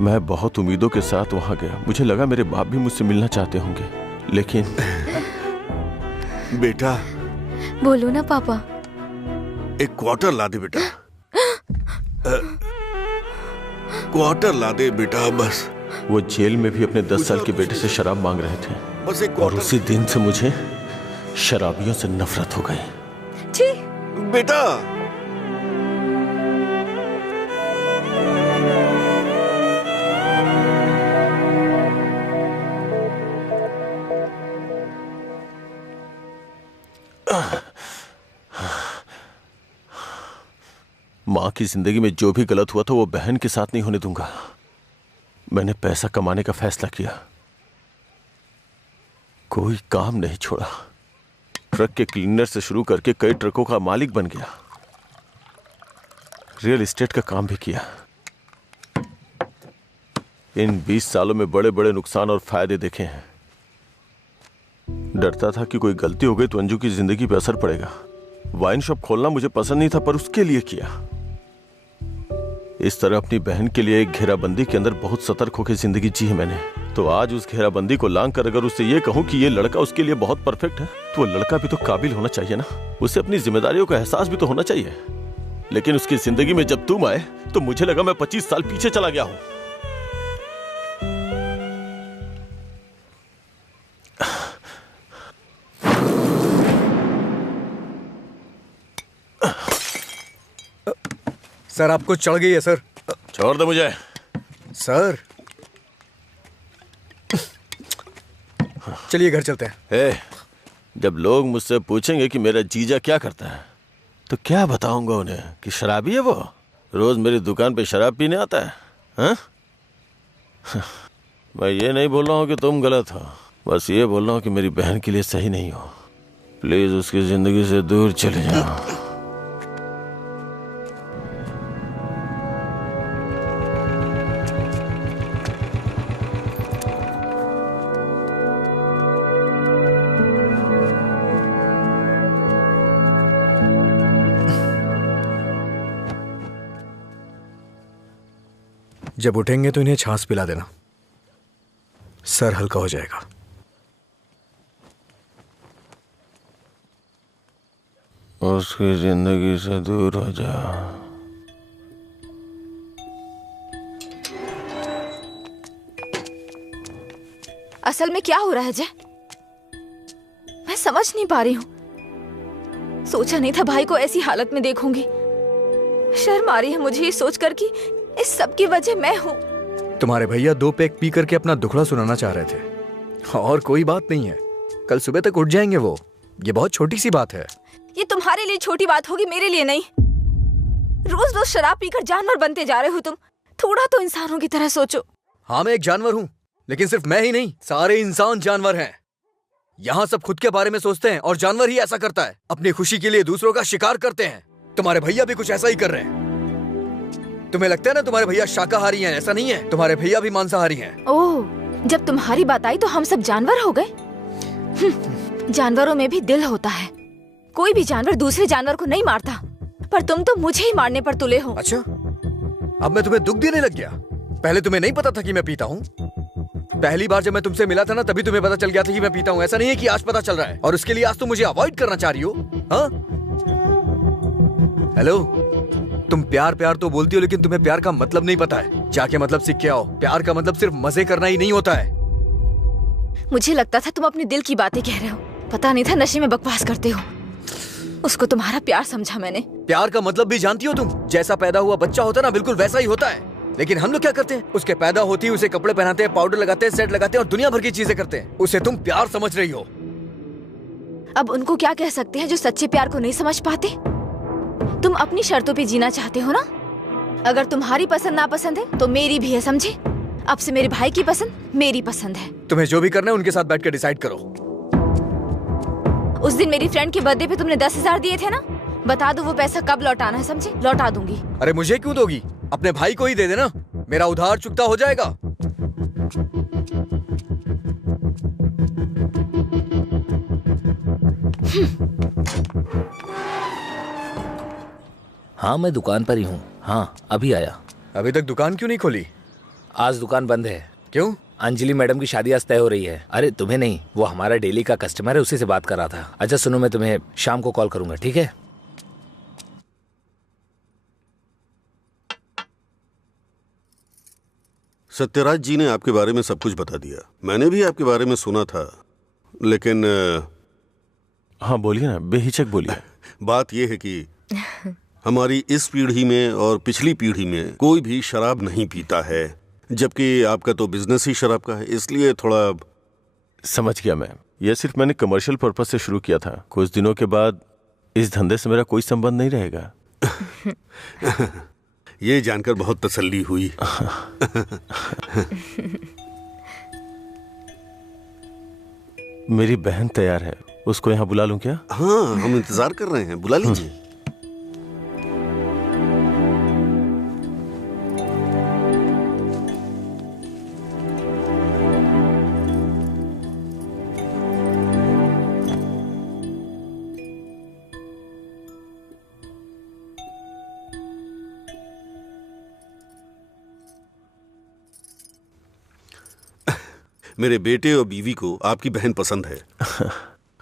मैं बहुत उम्मीदों के साथ वहां गया। मुझे लगा मेरे बाप भी मुझसे मिलना चाहते होंगे, लेकिन बेटा। बोलो ना पापा। एक क्वार्टर ला दे बेटा। क्वार्टर ला दे बेटा बस। वो जेल में भी अपने 10 साल के बेटे से शराब मांग रहे थे, बस एक और उसी दिन से मुझे शराबियों से नफरत हो गई। छी! बेटा माँ की जिंदगी में जो भी गलत हुआ था वो बहन के साथ नहीं होने दूंगा। मैंने पैसा कमाने का फैसला किया, कोई काम नहीं छोड़ा। ट्रक के क्लीनर से शुरू करके कई ट्रकों का मालिक बन गया। रियल एस्टेट का काम भी किया। इन 20 सालों में बड़े बड़े नुकसान और फायदे देखे हैं। डरता था कि कोई गलती हो गई तो अंजू की जिंदगी पर असर पड़ेगा। वाइन शॉप खोलना मुझे पसंद नहीं था, पर उसके लिए किया। इस तरह अपनी बहन के लिए एक घेराबंदी के अंदर बहुत सतर्क होकर जिंदगी जी है मैंने। तो आज उस घेराबंदी को लांग कर अगर उससे ये कहूं कि ये लड़का उसके लिए बहुत परफेक्ट है, तो वो लड़का भी तो काबिल होना चाहिए ना। उसे अपनी जिम्मेदारियों का एहसास भी तो होना चाहिए। लेकिन उसकी जिंदगी में जब तुम आए तो मुझे लगा मैं 25 साल पीछे चला गया हूं। सर आपको चढ़ गई है सर। छोड़ दे मुझे। सर चलिए घर चलते हैं। जब लोग मुझसे पूछेंगे कि मेरा जीजा क्या करता है तो क्या बताऊंगा उन्हें कि शराबी है वो, रोज मेरी दुकान पे शराब पीने आता है। हाँ? मैं ये नहीं बोल रहा हूँ कि तुम गलत हो, बस ये बोल रहा हूँ कि मेरी बहन के लिए सही नहीं हो। प्लीज उसकी जिंदगी से दूर चले जाओ। जब उठेंगे तो इन्हें छाछ पिला देना, सर हल्का हो जाएगा। उसकी जिंदगी से दूर हो जा। असल में क्या हो रहा है जय? मैं समझ नहीं पा रही हूँ। सोचा नहीं था भाई को ऐसी हालत में देखूंगी। शर्म आ रही है मुझे ये सोचकर कि इस सब की वजह मैं हूँ। तुम्हारे भैया 2 पैक पी करके अपना दुखड़ा सुनाना चाह रहे थे और कोई बात नहीं है, कल सुबह तक उठ जाएंगे वो। ये बहुत छोटी सी बात है। ये तुम्हारे लिए छोटी बात होगी, मेरे लिए नहीं। रोज रोज शराब पीकर जानवर बनते जा रहे हो तुम। थोड़ा तो इंसानों की तरह सोचो। हाँ मैं एक जानवर हूँ, लेकिन सिर्फ मैं ही नहीं, सारे इंसान जानवर हैं। यहाँ सब खुद के बारे में सोचते हैं और जानवर ही ऐसा करता है, अपनी खुशी के लिए दूसरों का शिकार करते हैं। तुम्हारे भैया भी कुछ ऐसा ही कर रहे हैं। तुम्हें लगता है ना तुम्हारे भैया शाकाहारी हैं, ऐसा नहीं है, तुम्हारे भैया भी मांसाहारी हैं। ओह, जब तुम्हारी बात आई तो हम सब जानवर हो गए। जानवरों में भी दिल होता है। कोई भी जानवर दूसरे जानवर को नहीं मारता, पर तुम तो मुझे ही मारने पर तुले हो। अच्छा, अब मैं तुम्हें दुख देने लग गया? पहले तुम्हें नहीं पता था कि मैं पीता हूँ? पहली बार जब मैं तुमसे मिला था ना, तभी तुम्हें पता चल गया था कि मैं पीता हूँ। ऐसा नहीं है कि आज पता चल रहा है और उसके लिए आज तुम मुझे अवॉइड करना चाह रही हो। हाँ? हेलो, तुम प्यार प्यार तो बोलती हो, लेकिन तुम्हें प्यार का मतलब नहीं पता है। जाके मतलब सीख के आओ। प्यार का मतलब सिर्फ मजे करना ही नहीं होता है। मुझे लगता था तुम अपने दिल की बातें कह रहे हो, पता नहीं था नशे में बकवास करते हो। उसको तुम्हारा प्यार समझा मैंने। प्यार का मतलब भी जानती हो तुम? जैसा पैदा हुआ बच्चा होता है ना, बिल्कुल वैसा ही होता है। लेकिन हम लोग क्या करते हैं, उसके पैदा होती है उसे कपड़े पहनाते हैं, पाउडर लगाते हैं, सेट लगाते हैं और दुनिया भर की चीजें करते हैं। उसे तुम प्यार समझ रही हो। अब उनको क्या कह सकते हैं जो सच्चे प्यार को नहीं समझ पाते? तुम अपनी शर्तों पे जीना चाहते हो ना? अगर तुम्हारी पसंद नापसंद है तो मेरी भी है, समझे? अब से मेरे भाई की पसंद मेरी पसंद है। तुम्हें जो भी करना है उनके साथ बैठ कर डिसाइड करो। उस दिन मेरी फ्रेंड के बर्थडे पे तुमने 10,000 दिए थे ना, बता दो वो पैसा कब लौटाना है, समझे? लौटा दूंगी। अरे मुझे क्यों दोगी? अपने भाई को ही दे देना, मेरा उधार चुकता हो जाएगा। हाँ मैं दुकान पर ही हूँ। हाँ अभी आया। अभी तक दुकान क्यों नहीं खोली? आज दुकान बंद है। क्यों? अंजलि मैडम की शादी आज तय हो रही है। अरे तुम्हें नहीं, वो हमारा डेली का कस्टमर है, उसी से बात कर रहा था। अच्छा सुनो, मैं तुम्हें शाम को कॉल करूंगा, ठीक है? सत्यराज जी ने आपके बारे में सब कुछ बता दिया। मैंने भी आपके बारे में सुना था, लेकिन हाँ बोलिए ना, बेहिचक बोलिए। बात यह है कि हमारी इस पीढ़ी में और पिछली पीढ़ी में कोई भी शराब नहीं पीता है, जबकि आपका तो बिजनेस ही शराब का है, इसलिए थोड़ा। समझ गया मैं। यह सिर्फ मैंने कमर्शियल पर्पस से शुरू किया था। कुछ दिनों के बाद इस धंधे से मेरा कोई संबंध नहीं रहेगा। ये जानकर बहुत तसल्ली हुई। मेरी बहन तैयार है, उसको यहाँ बुला लूं क्या? हाँ हम इंतजार कर रहे हैं, बुला लीजिए। मेरे बेटे और बीवी को आपकी बहन पसंद है।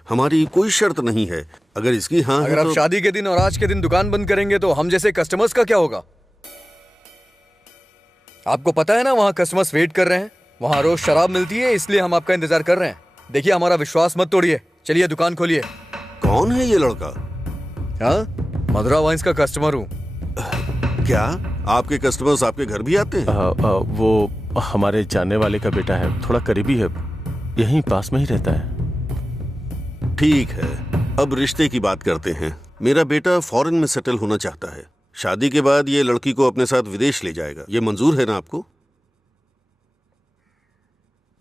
हमारी कोई शर्त नहीं है। अगर इसकी हाँ है अगर आप तो... शादी के दिन और आज के दिन दुकान बंद करेंगे तो हम जैसे कस्टमर्स का क्या होगा? आपको पता है ना वहाँ कस्टमर्स वेट कर रहे हैं, वहाँ रोज शराब मिलती है, इसलिए हम आपका इंतजार कर रहे हैं। देखिए हमारा विश्वास मत तोड़िए, चलिए दुकान खोलिए। कौन है ये लड़का? हाँ, मधुरा वाइन्स का कस्टमर हूँ। क्या आपके कस्टमर्स आपके घर भी आते हैं? वो हमारे जानने वाले का बेटा है, थोड़ा करीबी है, यहीं पास में ही रहता है। ठीक है, अब रिश्ते की बात करते हैं। मेरा बेटा फॉरेन में सेटल होना चाहता है। शादी के बाद ये लड़की को अपने साथ विदेश ले जाएगा। ये मंजूर है ना आपको?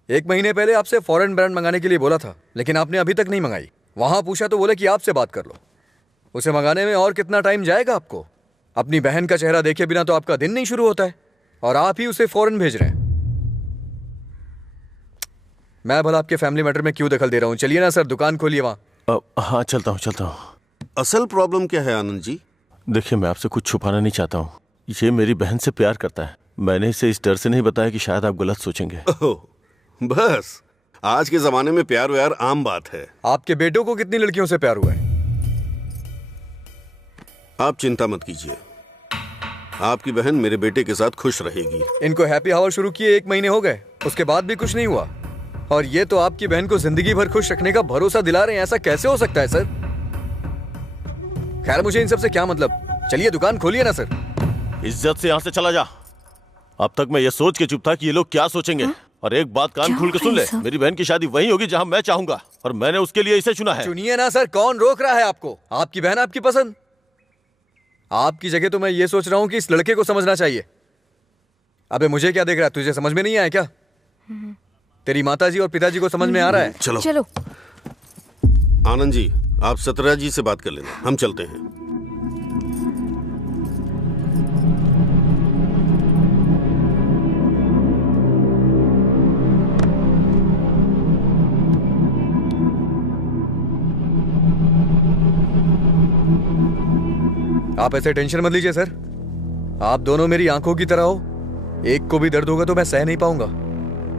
1 महीने पहले आपसे फॉरेन ब्रांड मंगाने के लिए बोला था, लेकिन आपने अभी तक नहीं मंगाई। वहां पूछा तो बोले कि आपसे बात कर लो। उसे मंगाने में और कितना टाइम जाएगा आपको? अपनी बहन का चेहरा देखे बिना तो आपका दिन नहीं शुरू होता है, और आप ही उसे फॉरेन भेज रहे हैं। मैं भला आपके फैमिली मैटर में क्यों दखल दे रहा हूँ? चलिए ना सर, दुकान खोलिए वहां। हाँ चलता हूँ। असल प्रॉब्लम क्या है आनंद जी? देखिए, मैं आपसे कुछ छुपाना नहीं चाहता हूँ। ये मेरी बहन से प्यार करता है। मैंने इसे इस डर से नहीं बताया कि शायद आप गलत सोचेंगे। बस, आज के जमाने में प्यार व्यार आम बात है। आपके बेटों को कितनी लड़कियों से प्यार हुआ है? आप चिंता मत कीजिए, आपकी बहन मेरे बेटे के साथ खुश रहेगी। इनको हैप्पी आवर शुरू किए 1 महीने हो गए, उसके बाद भी कुछ नहीं हुआ, और ये तो आपकी बहन को जिंदगी भर खुश रखने का भरोसा दिला रहे हैं। ऐसा कैसे हो सकता है सर? खैर, मुझे इन सब से क्या मतलब, चलिए दुकान खोलिए ना सर। इज्जत से यहाँ से चला जा। अब तक मैं ये सोच के चुप था कि ये लोग क्या सोचेंगे। और एक बात कान खोल के सुन ले, मेरी बहन की शादी वहीं होगी जहाँ मैं चाहूंगा, और मैंने उसके लिए इसे चुना है। चुनिए ना सर, कौन रोक रहा है आपको? आपकी बहन, आपकी पसंद। आपकी जगह तो मैं ये सोच रहा हूँ कि इस लड़के को समझना चाहिए। अबे मुझे क्या देख रहा है, तुझे समझ में नहीं आया क्या? तेरी माताजी और पिताजी को समझ में आ रहा है? चलो आनंद जी, आप सतरा जी से बात कर लेना, हम चलते हैं। आप ऐसे टेंशन मत लीजिए सर, आप दोनों मेरी आंखों की तरह हो। एक को भी दर्द होगा तो मैं सह नहीं पाऊंगा।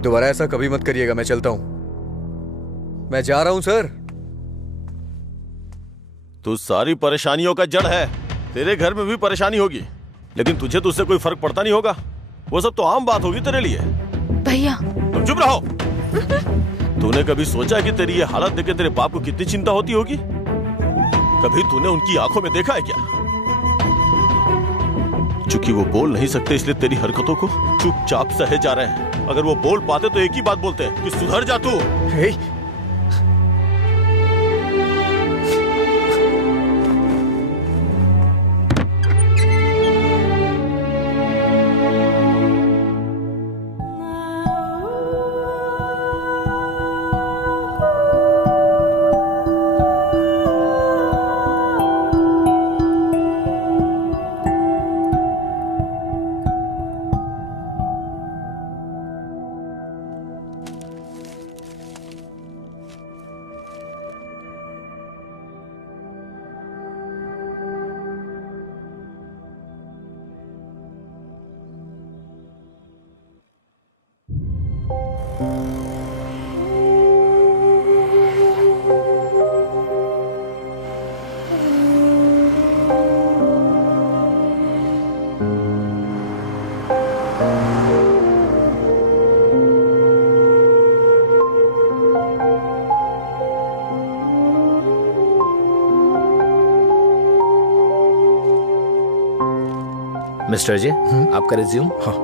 दोबारा ऐसा कभी मत करिएगा। मैं चलता हूं, मैं जा रहा हूं सर। तू सारी परेशानियों का जड़ है। तेरे घर में भी परेशानी होगी, लेकिन तुझे तो उससे कोई फर्क पड़ता नहीं होगा। वो सब तो आम बात होगी तेरे लिए। भैया तुम चुप रहो। तूने कभी सोचा कि तेरी ये हालत देख के तेरे बाप को कितनी चिंता होती होगी? कभी तूने उनकी आंखों में देखा है क्या? चूंकि वो बोल नहीं सकते, इसलिए तेरी हरकतों को चुपचाप सहे जा रहे हैं। अगर वो बोल पाते तो एक ही बात बोलते हैं कि सुधर जा तू। मिस्टर जी, आपका रिज्यूम। हाँ।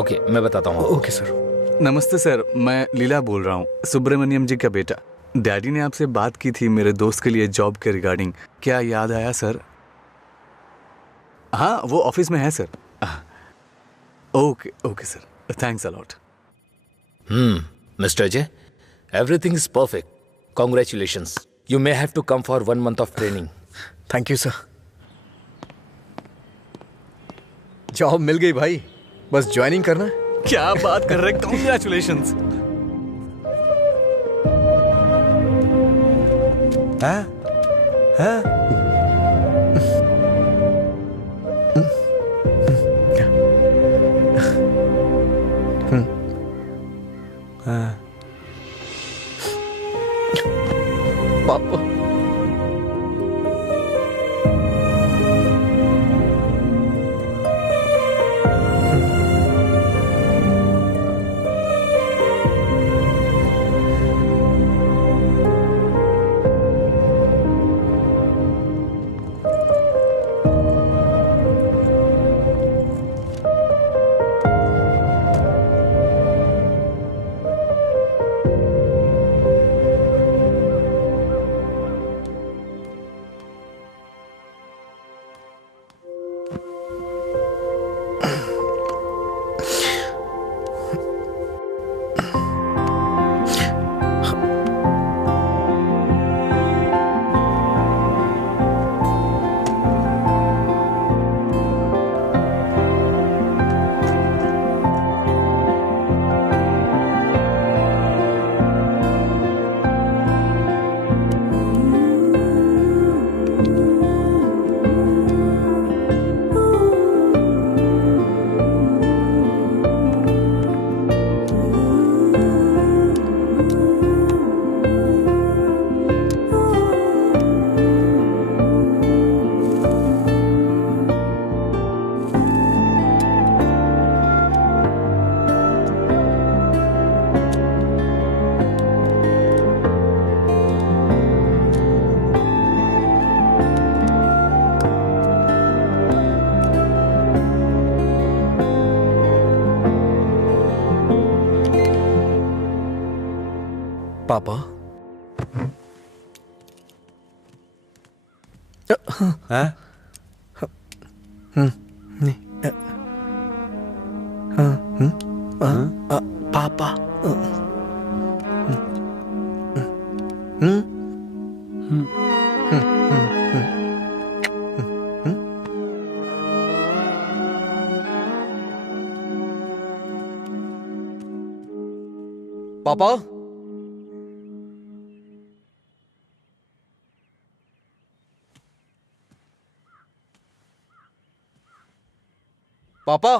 ओके, मैं बताता हूँ। Okay sir. नमस्ते सर, मैं लीला बोल रहा हूँ, सुब्रमण्यम जी का बेटा। डैडी ने आपसे बात की थी मेरे दोस्त के लिए जॉब के रिगार्डिंग। क्या याद आया सर? हाँ, वो ऑफिस में है sir. Okay okay sir, thanks a lot. Mister J, everything is perfect. Congratulations. You may have to come for 1 month of training. Thank you sir. Job मिल गई भाई, बस ज्वाइनिंग करना है। क्या बात कर रहे हैं, कॉन्ग्रेचुलेशंस। हाँ? हाँ? पापा। हाँ? पापा। पापा। पापा।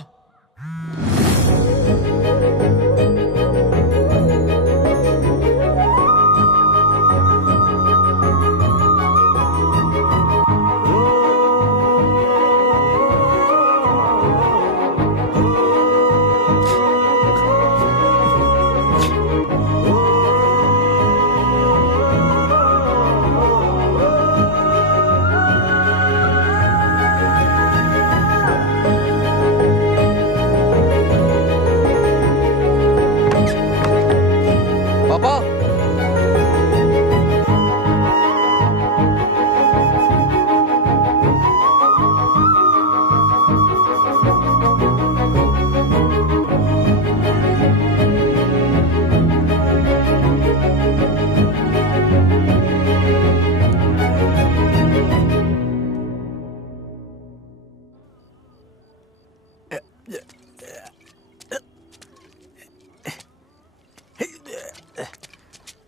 पापा।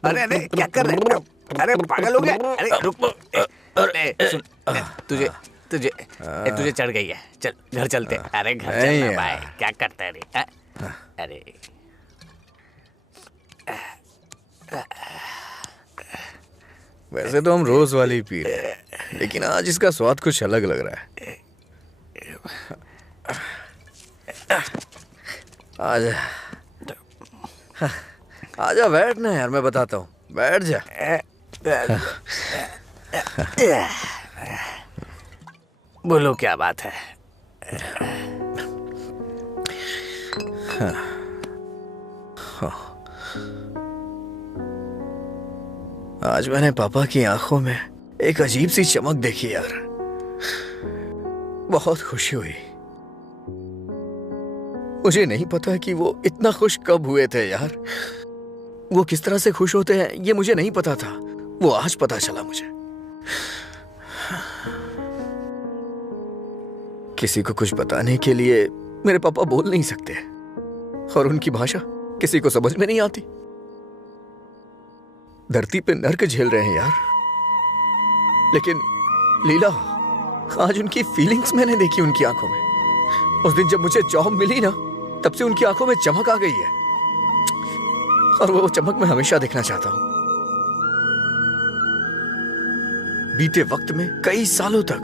अरे अरे क्या कर रहे हैं? अरे पागल हो गया? अरे रुक। अरे सुन, तुझे तुझे तुझे चढ़ गई है। चल घर चलते। अरे घर चलना भाई, क्या करता है रे? अरे वैसे तो हम रोज वाली पी रहे हैं, लेकिन आज इसका स्वाद कुछ अलग लग रहा है। आजा आजा, बैठ ना यार, मैं बताता हूँ, बैठ जा। बोलो क्या बात है? आज मैंने पापा की आंखों में एक अजीब सी चमक देखी यार, बहुत खुशी हुई। मुझे नहीं पता कि वो इतना खुश कब हुए थे यार। वो किस तरह से खुश होते हैं ये मुझे नहीं पता था, वो आज पता चला मुझे। किसी को कुछ बताने के लिए मेरे पापा बोल नहीं सकते, और उनकी भाषा किसी को समझ में नहीं आती। धरती पे नर्क झेल रहे हैं यार, लेकिन लीला, आज उनकी फीलिंग्स मैंने देखी उनकी आंखों में। उस दिन जब मुझे जॉब मिली ना, तब से उनकी आंखों में चमक आ गई है, और वो चमक मैं हमेशा देखना चाहता हूं। बीते वक्त में कई सालों तक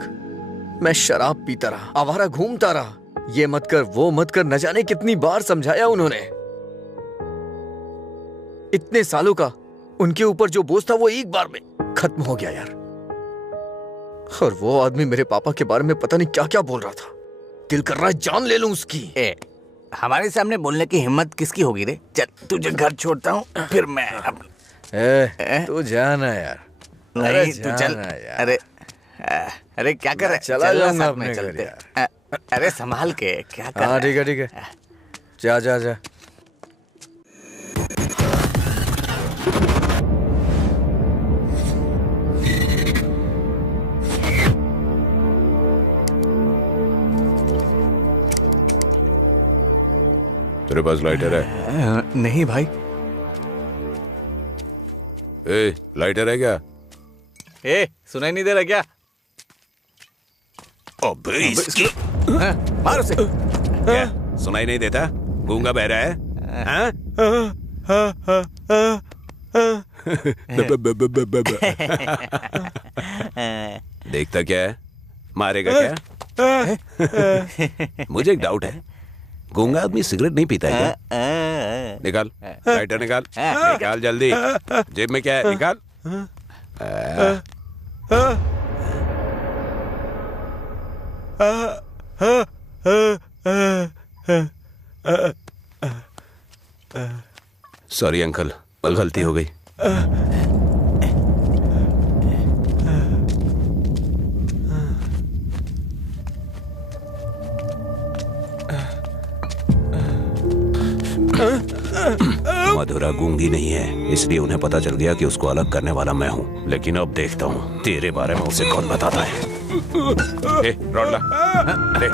मैं शराब पीता रहा, आवारा घूमता रहा। ये मत कर, वो मत कर, न जाने कितनी बार समझाया उन्होंने। इतने सालों का उनके ऊपर जो बोझ था वो एक बार में खत्म हो गया यार। और वो आदमी मेरे पापा के बारे में पता नहीं क्या क्या बोल रहा था। दिल कर रहा है जान ले लूं उसकी। हमारे सामने बोलने की हिम्मत किसकी होगी रे? चल तुझे घर छोड़ता हूँ, फिर मैं तू जाना यार। नहीं तू चल। अरे अरे क्या कर रहा है? चला जाऊंगा अपने घर यार। अरे संभाल के, क्या कर रहा है? ठीक है ठीक है, जा जा जा। तेरे पास लाइटर है? नहीं भाई। ए, लाइटर है क्या? ए, सुनाई नहीं दे रहा क्या? अबे इसकी मार उसे। क्या सुनाई नहीं देता? गूंगा बहरा है? हाँ? देखता क्या है? मारेगा क्या? मुझे एक डाउट है, गूंगा आदमी सिगरेट नहीं पीता है क्या? निकाल लाइटर, निकाल निकाल जल्दी। जेब में क्या है? निकाल। सॉरी अंकल, गलती हो गई। मधुरा गूंगी नहीं है, इसलिए उन्हें पता चल गया कि उसको अलग करने वाला मैं हूँ। लेकिन अब देखता हूँ तेरे बारे में उसे कौन बताता है। ए, रॉड ला। ले।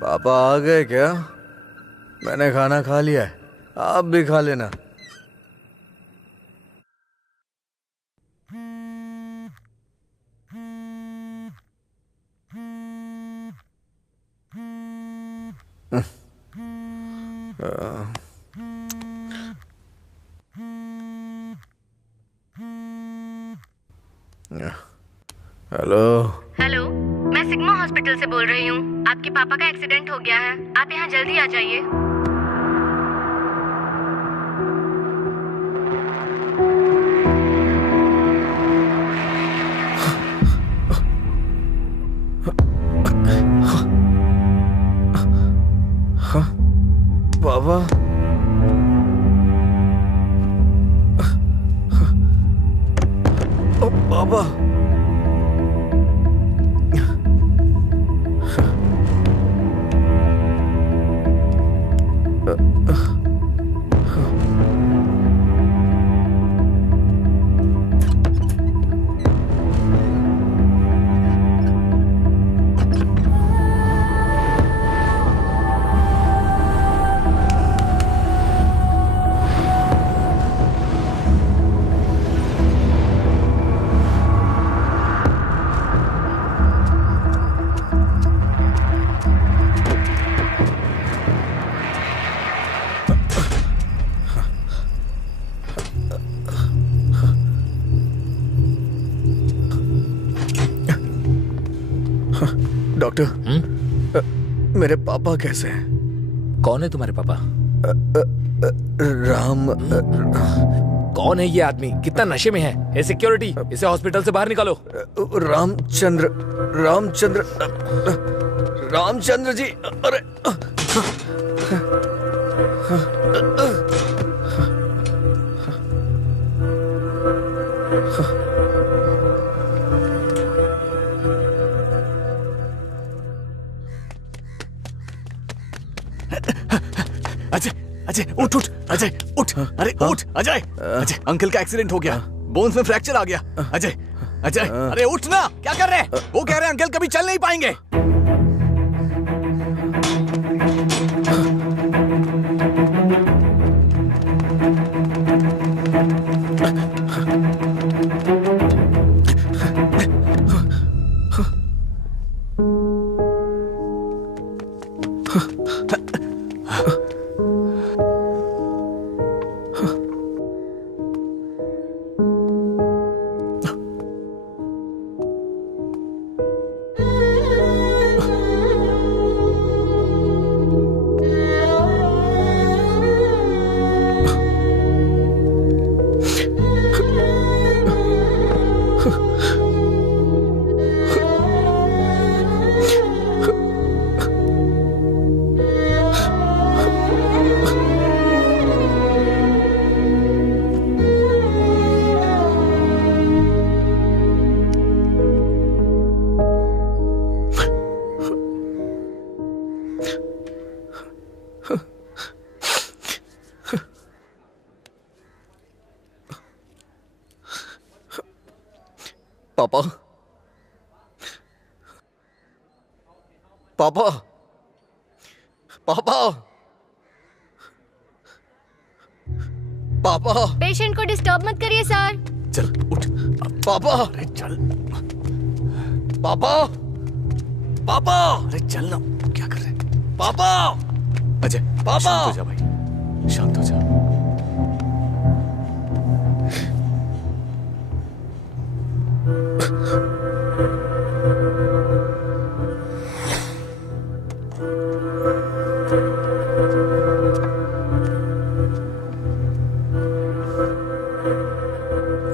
पापा आ गए क्या? मैंने खाना खा लिया है, आप भी खा लेना। हेलो। हेलो, मैं सिग्मा हॉस्पिटल से बोल रही हूँ। आपके पापा का एक्सीडेंट हो गया है, आप यहाँ जल्दी आ जाइए। पापा, पापा, डॉक्टर, मेरे पापा कैसे हैं? कौन है तुम्हारे पापा? राम। कौन है ये आदमी? कितना नशे में है? ए सिक्योरिटी, इसे हॉस्पिटल से बाहर निकालो। रामचंद्र, रामचंद्र, रामचंद्र जी। अरे अजय, अजय उठ उठ, अजय उठ, अरे उठ अजय। अजय, अंकल का एक्सीडेंट हो गया, बोन्स में फ्रैक्चर आ गया। अजय, अजय, अरे उठ ना, क्या कर रहे हैं? वो कह रहे हैं अंकल कभी चल नहीं पाएंगे। पापा, पापा, पापा, पापा। पेशेंट को डिस्टर्ब मत करिए सर। चल उठ। पापा, अरे चल। पापा, पापा, अरे चल ना, क्या कर रहे हैं? पापा। अजय, पापा। शांत हो जा भाई, शांत हो जा।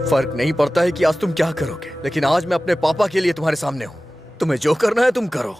फर्क नहीं पड़ता है कि आज तुम क्या करोगे, लेकिन आज मैं अपने पापा के लिए तुम्हारे सामने हूं। तुम्हें जो करना है तुम करो।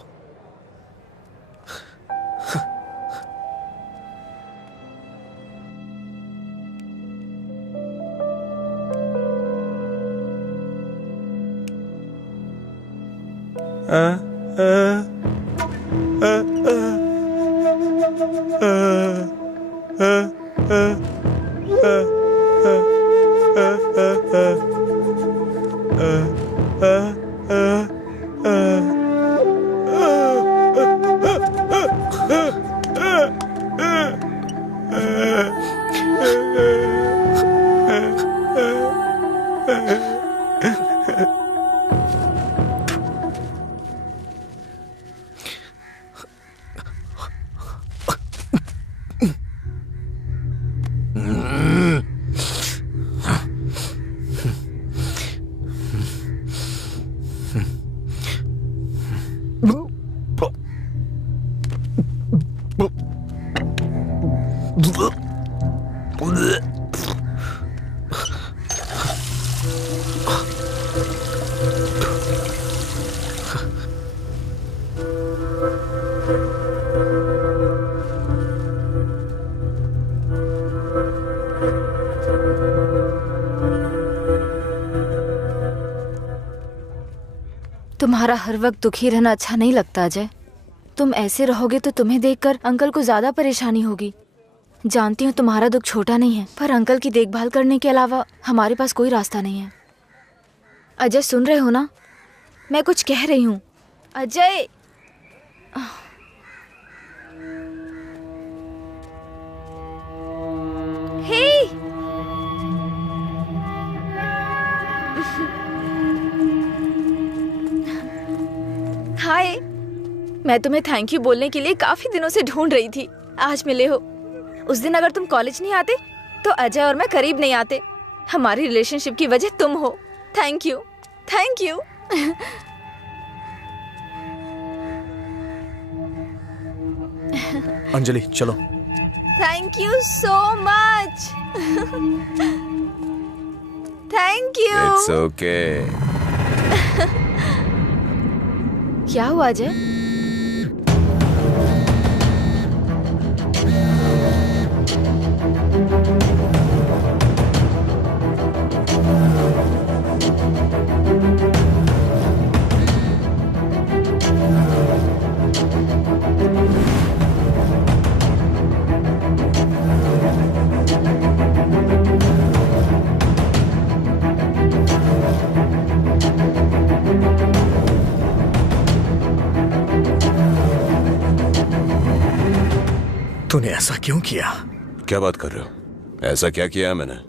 तुम्हारा हर वक्त दुखी रहना अच्छा नहीं लगता अजय। तुम ऐसे रहोगे तो तुम्हें देखकर अंकल को ज्यादा परेशानी होगी। जानती हूँ तुम्हारा दुख छोटा नहीं है, पर अंकल की देखभाल करने के अलावा हमारे पास कोई रास्ता नहीं है। अजय सुन रहे हो ना, मैं कुछ कह रही हूँ। अजय हे हाय, मैं तुम्हें थैंक यू बोलने के लिए काफी दिनों से ढूंढ रही थी। आज मिले हो। उस दिन अगर तुम कॉलेज नहीं आते तो अजय और मैं करीब नहीं आते। हमारी रिलेशनशिप की वजह तुम हो। Thank you, thank you. Anjali चलो। Thank you so much. Thank you. It's okay. क्या हुआ अजय? तूने ऐसा क्यों किया? क्या बात कर रहे हो? ऐसा क्या किया है मैंने?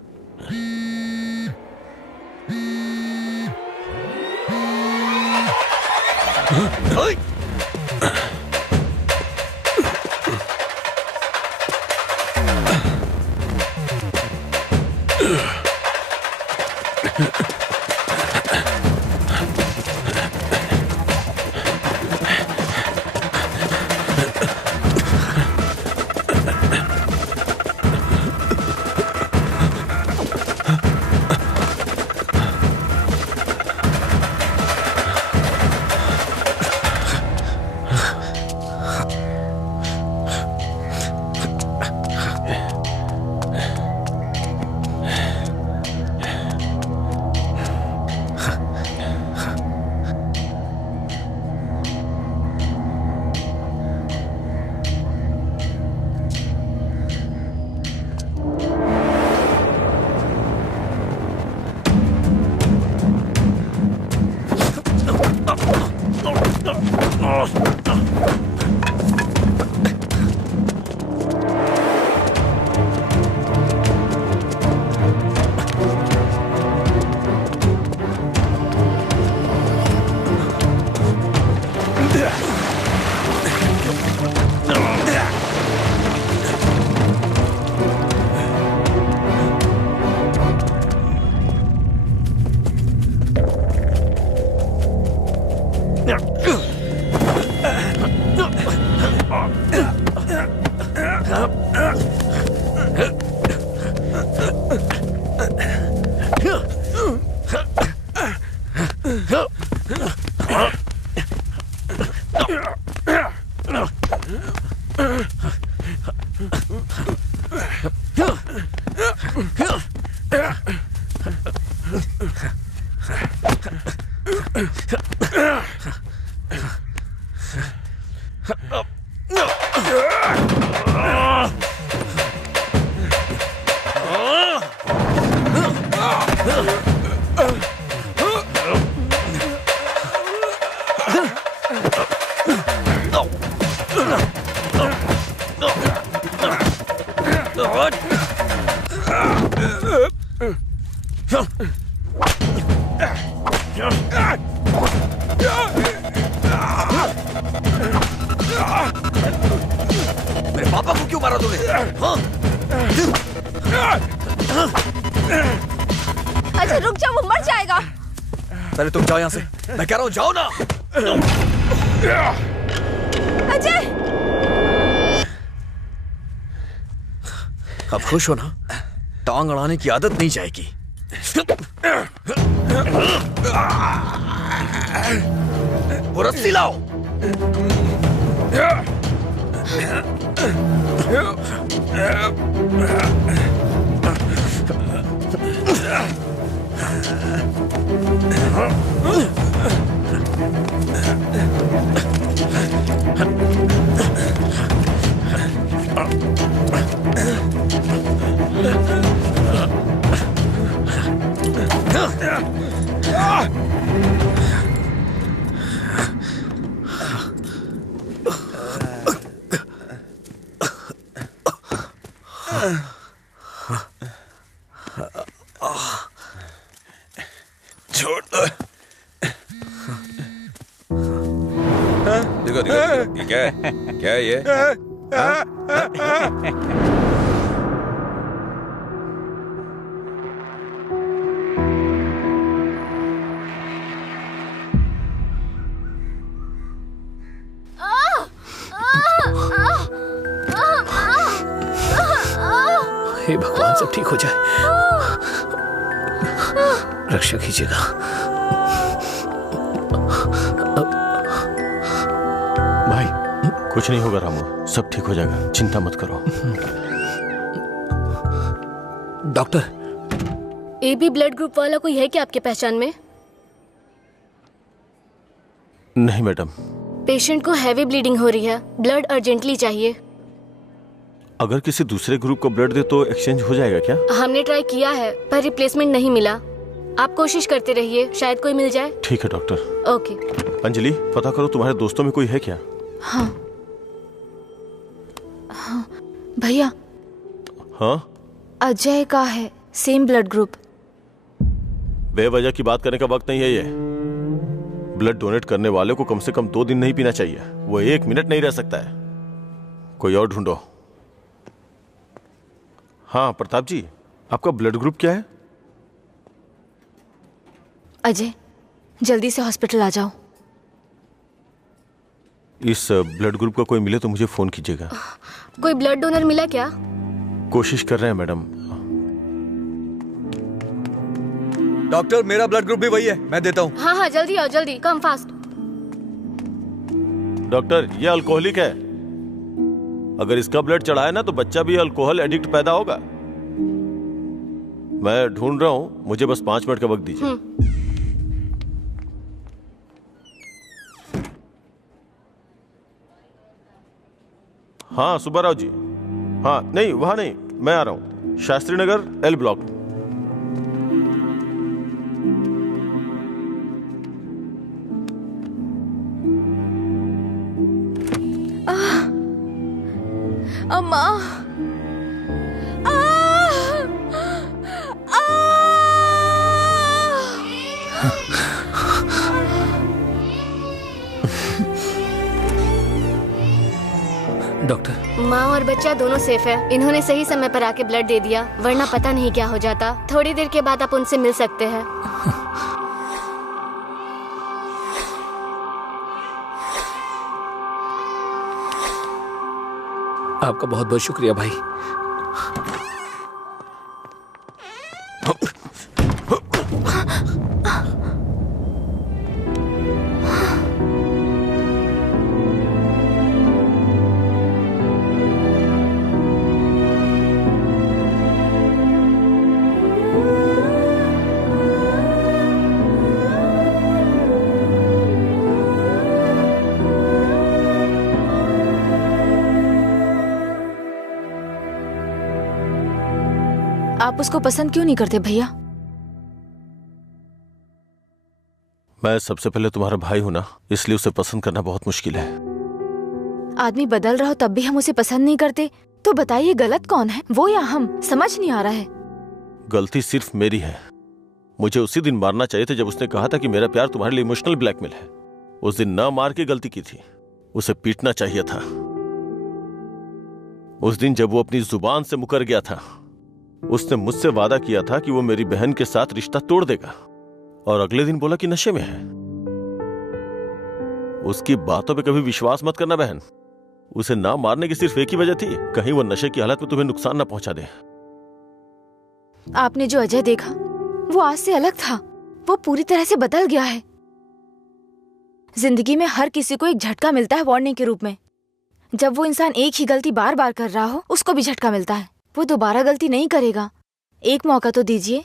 मेरे पापा को क्यों मारा तूने? हाँ? अजय रुक जा, वो मर जाएगा। पहले तुम जाओ यहाँ से, मैं कह रहा हूँ जाओ ना। अजय, अब खुश हो ना? टांग अड़ाने की आदत नहीं जाएगी। वो रस्सी लाओ। छोड़ दो। देखो देखो ये क्या है? क्या है ये? हे भगवान, सब ठीक हो जाए। रक्षा कीजिएगा। भाई कुछ नहीं होगा रामू, सब ठीक हो जाएगा, चिंता मत करो। डॉक्टर, एबी ब्लड ग्रुप वाला कोई है क्या आपके पहचान में? नहीं मैडम। पेशेंट को हैवी ब्लीडिंग हो रही है, ब्लड अर्जेंटली चाहिए। अगर किसी दूसरे ग्रुप को ब्लड दे तो एक्सचेंज हो जाएगा क्या? हमने ट्राई किया है पर रिप्लेसमेंट नहीं मिला। आप कोशिश करते रहिए, शायद कोई मिल जाए। ठीक है डॉक्टर। ओके। अंजलि, पता करो तुम्हारे दोस्तों में कोई है क्या? हाँ हाँ भैया। हाँ? अजय का है, सेम ब्लड ग्रुप। बेवजह की बात करने का वक्त नहीं है ये। ब्लड डोनेट करने वाले को कम से कम 2 दिन नहीं पीना चाहिए, वो 1 मिनट नहीं रह सकता है। कोई और ढूंढो। हाँ प्रताप जी, आपका ब्लड ग्रुप क्या है? अजय, जल्दी से हॉस्पिटल आ जाओ। इस ब्लड ग्रुप का कोई मिले तो मुझे फोन कीजिएगा। कोई ब्लड डोनर मिला क्या? कोशिश कर रहे हैं मैडम। डॉक्टर, मेरा ब्लड ग्रुप भी वही है, मैं देता हूँ। हाँ हाँ जल्दी आओ, जल्दी, कम फास्ट। डॉक्टर, ये अल्कोहलिक है, अगर इसका ब्लड चढ़ाए ना तो बच्चा भी अल्कोहल एडिक्ट पैदा होगा। मैं ढूंढ रहा हूँ, मुझे बस 5 मिनट का वक्त दीजिए। हाँ सुब्बाराव जी। हाँ नहीं, वहां नहीं, मैं आ रहा हूँ, शास्त्री नगर L ब्लॉक। अम्मा। डॉक्टर, माँ और बच्चा दोनों सेफ है। इन्होंने सही समय पर आके ब्लड दे दिया, वरना पता नहीं क्या हो जाता। थोड़ी देर के बाद आप उनसे मिल सकते हैं। आपका बहुत बहुत शुक्रिया भाई। आप उसको पसंद क्यों नहीं करते भैया? मैं सबसे पहले तुम्हारा भाई हूं ना, इसलिए उसे पसंद करना बहुत मुश्किल है। आदमी बदल रहा हो तब भी हम उसे पसंद नहीं करते, तो बताइए गलत कौन है, वो या हम? समझ नहीं आ रहा है। गलती सिर्फ मेरी है, मुझे उसी दिन मारना चाहिए था जब उसने कहा था कि मेरा प्यार तुम्हारे लिए इमोशनल ब्लैकमेल है। उस दिन ना मार के गलती की थी, उसे पीटना चाहिए था। उस दिन जब वो अपनी जुबान से मुकर गया था, उसने मुझसे वादा किया था कि वो मेरी बहन के साथ रिश्ता तोड़ देगा, और अगले दिन बोला कि नशे में है। उसकी बातों पे कभी विश्वास मत करना बहन। उसे ना मारने की सिर्फ एक ही वजह थी, कहीं वो नशे की हालत में तुम्हें नुकसान ना पहुंचा दे। आपने जो अजय देखा वो आज से अलग था। वो पूरी तरह से बदल गया है। जिंदगी में हर किसी को एक झटका मिलता है वार्निंग के रूप में। जब वो इंसान एक ही गलती बार बार कर रहा हो, उसको भी झटका मिलता है। वो दोबारा गलती नहीं करेगा। एक मौका तो दीजिए।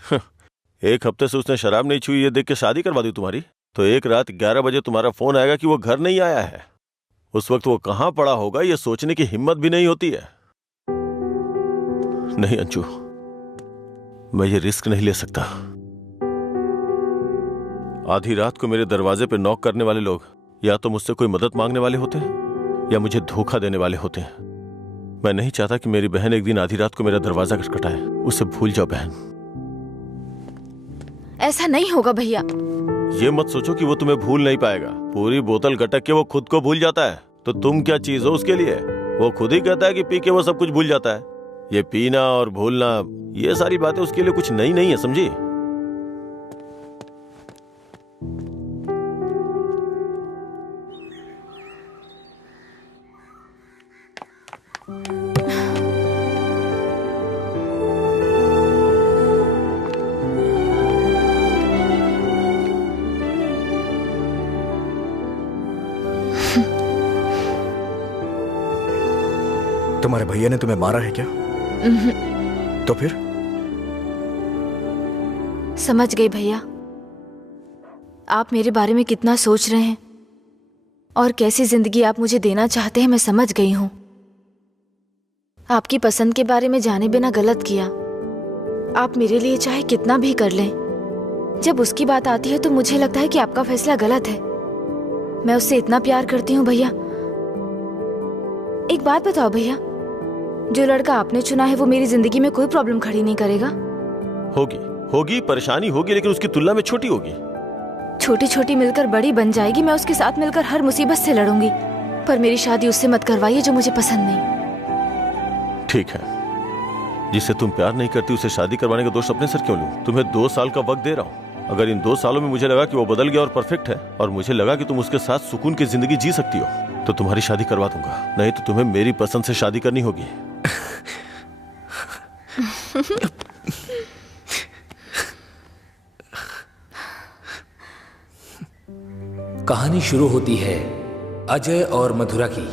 एक हफ्ते से उसने शराब नहीं छुई, ये देख के शादी करवा दी तुम्हारी। तो एक रात 11 बजे तुम्हारा फोन आएगा कि वो घर नहीं आया है। उस वक्त वो कहां पड़ा होगा ये सोचने की हिम्मत भी नहीं होती है। नहीं अंशु, मैं ये रिस्क नहीं ले सकता। आधी रात को मेरे दरवाजे पे नॉक करने वाले लोग या तो मुझसे कोई मदद मांगने वाले होते हैं या मुझे धोखा देने वाले होते हैं। मैं नहीं चाहता कि मेरी बहन एक दिन आधी रात को मेरा दरवाजा खटखटाए। उसे भूल जाओ बहन। ऐसा नहीं होगा भैया। ये मत सोचो कि वो तुम्हें भूल नहीं पाएगा। पूरी बोतल गटक के वो खुद को भूल जाता है, तो तुम क्या चीज हो उसके लिए? वो खुद ही कहता है कि पी के वो सब कुछ भूल जाता है। ये पीना और भूलना, ये सारी बातें उसके लिए कुछ नई नहीं है, समझी? तुम्हारे भैया ने तुम्हें मारा है क्या? तो फिर? समझ गई भैया, आप मेरे बारे में कितना सोच रहे हैं और कैसी जिंदगी आप मुझे देना चाहते हैं। मैं समझ गई हूं। आपकी पसंद के बारे में जाने बिना गलत किया। आप मेरे लिए चाहे कितना भी कर लें, जब उसकी बात आती है तो मुझे लगता है कि आपका फैसला गलत है। मैं उससे इतना प्यार करती हूँ भैया। एक बात बताओ भैया, जो लड़का आपने चुना है वो मेरी जिंदगी में कोई प्रॉब्लम खड़ी नहीं करेगा? होगी परेशानी होगी, लेकिन उसकी तुलना में छोटी होगी। छोटी छोटी मिलकर बड़ी बन जाएगी। मैं उसके साथ मिलकर हर मुसीबत से लड़ूंगी, पर मेरी शादी उससे मत करवाइए जो मुझे पसंद नहीं। ठीक है, जिससे तुम प्यार नहीं करती उसे शादी करवाने का दोष अपने सर क्यों लूं? तुम्हें 2 साल का वक्त दे रहा हूं। अगर इन 2 सालों में मुझे लगा कि वो बदल गया और परफेक्ट है, और मुझे लगा कि तुम उसके साथ सुकून की जिंदगी जी सकती हो, तो तुम्हारी शादी करवा दूंगा। नहीं तो तुम्हें मेरी पसंद से शादी करनी होगी। कहानी शुरू होती है अजय और मधुरा की,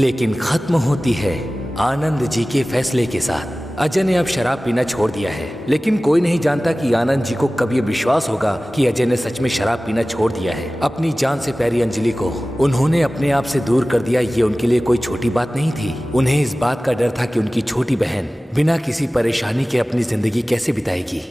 लेकिन खत्म होती है आनंद जी के फैसले के साथ। अजय ने अब शराब पीना छोड़ दिया है, लेकिन कोई नहीं जानता कि आनंद जी को कब ये विश्वास होगा कि अजय ने सच में शराब पीना छोड़ दिया है। अपनी जान से प्यारी अंजलि को उन्होंने अपने आप से दूर कर दिया। ये उनके लिए कोई छोटी बात नहीं थी। उन्हें इस बात का डर था कि उनकी छोटी बहन बिना किसी परेशानी के अपनी जिंदगी कैसे बिताएगी।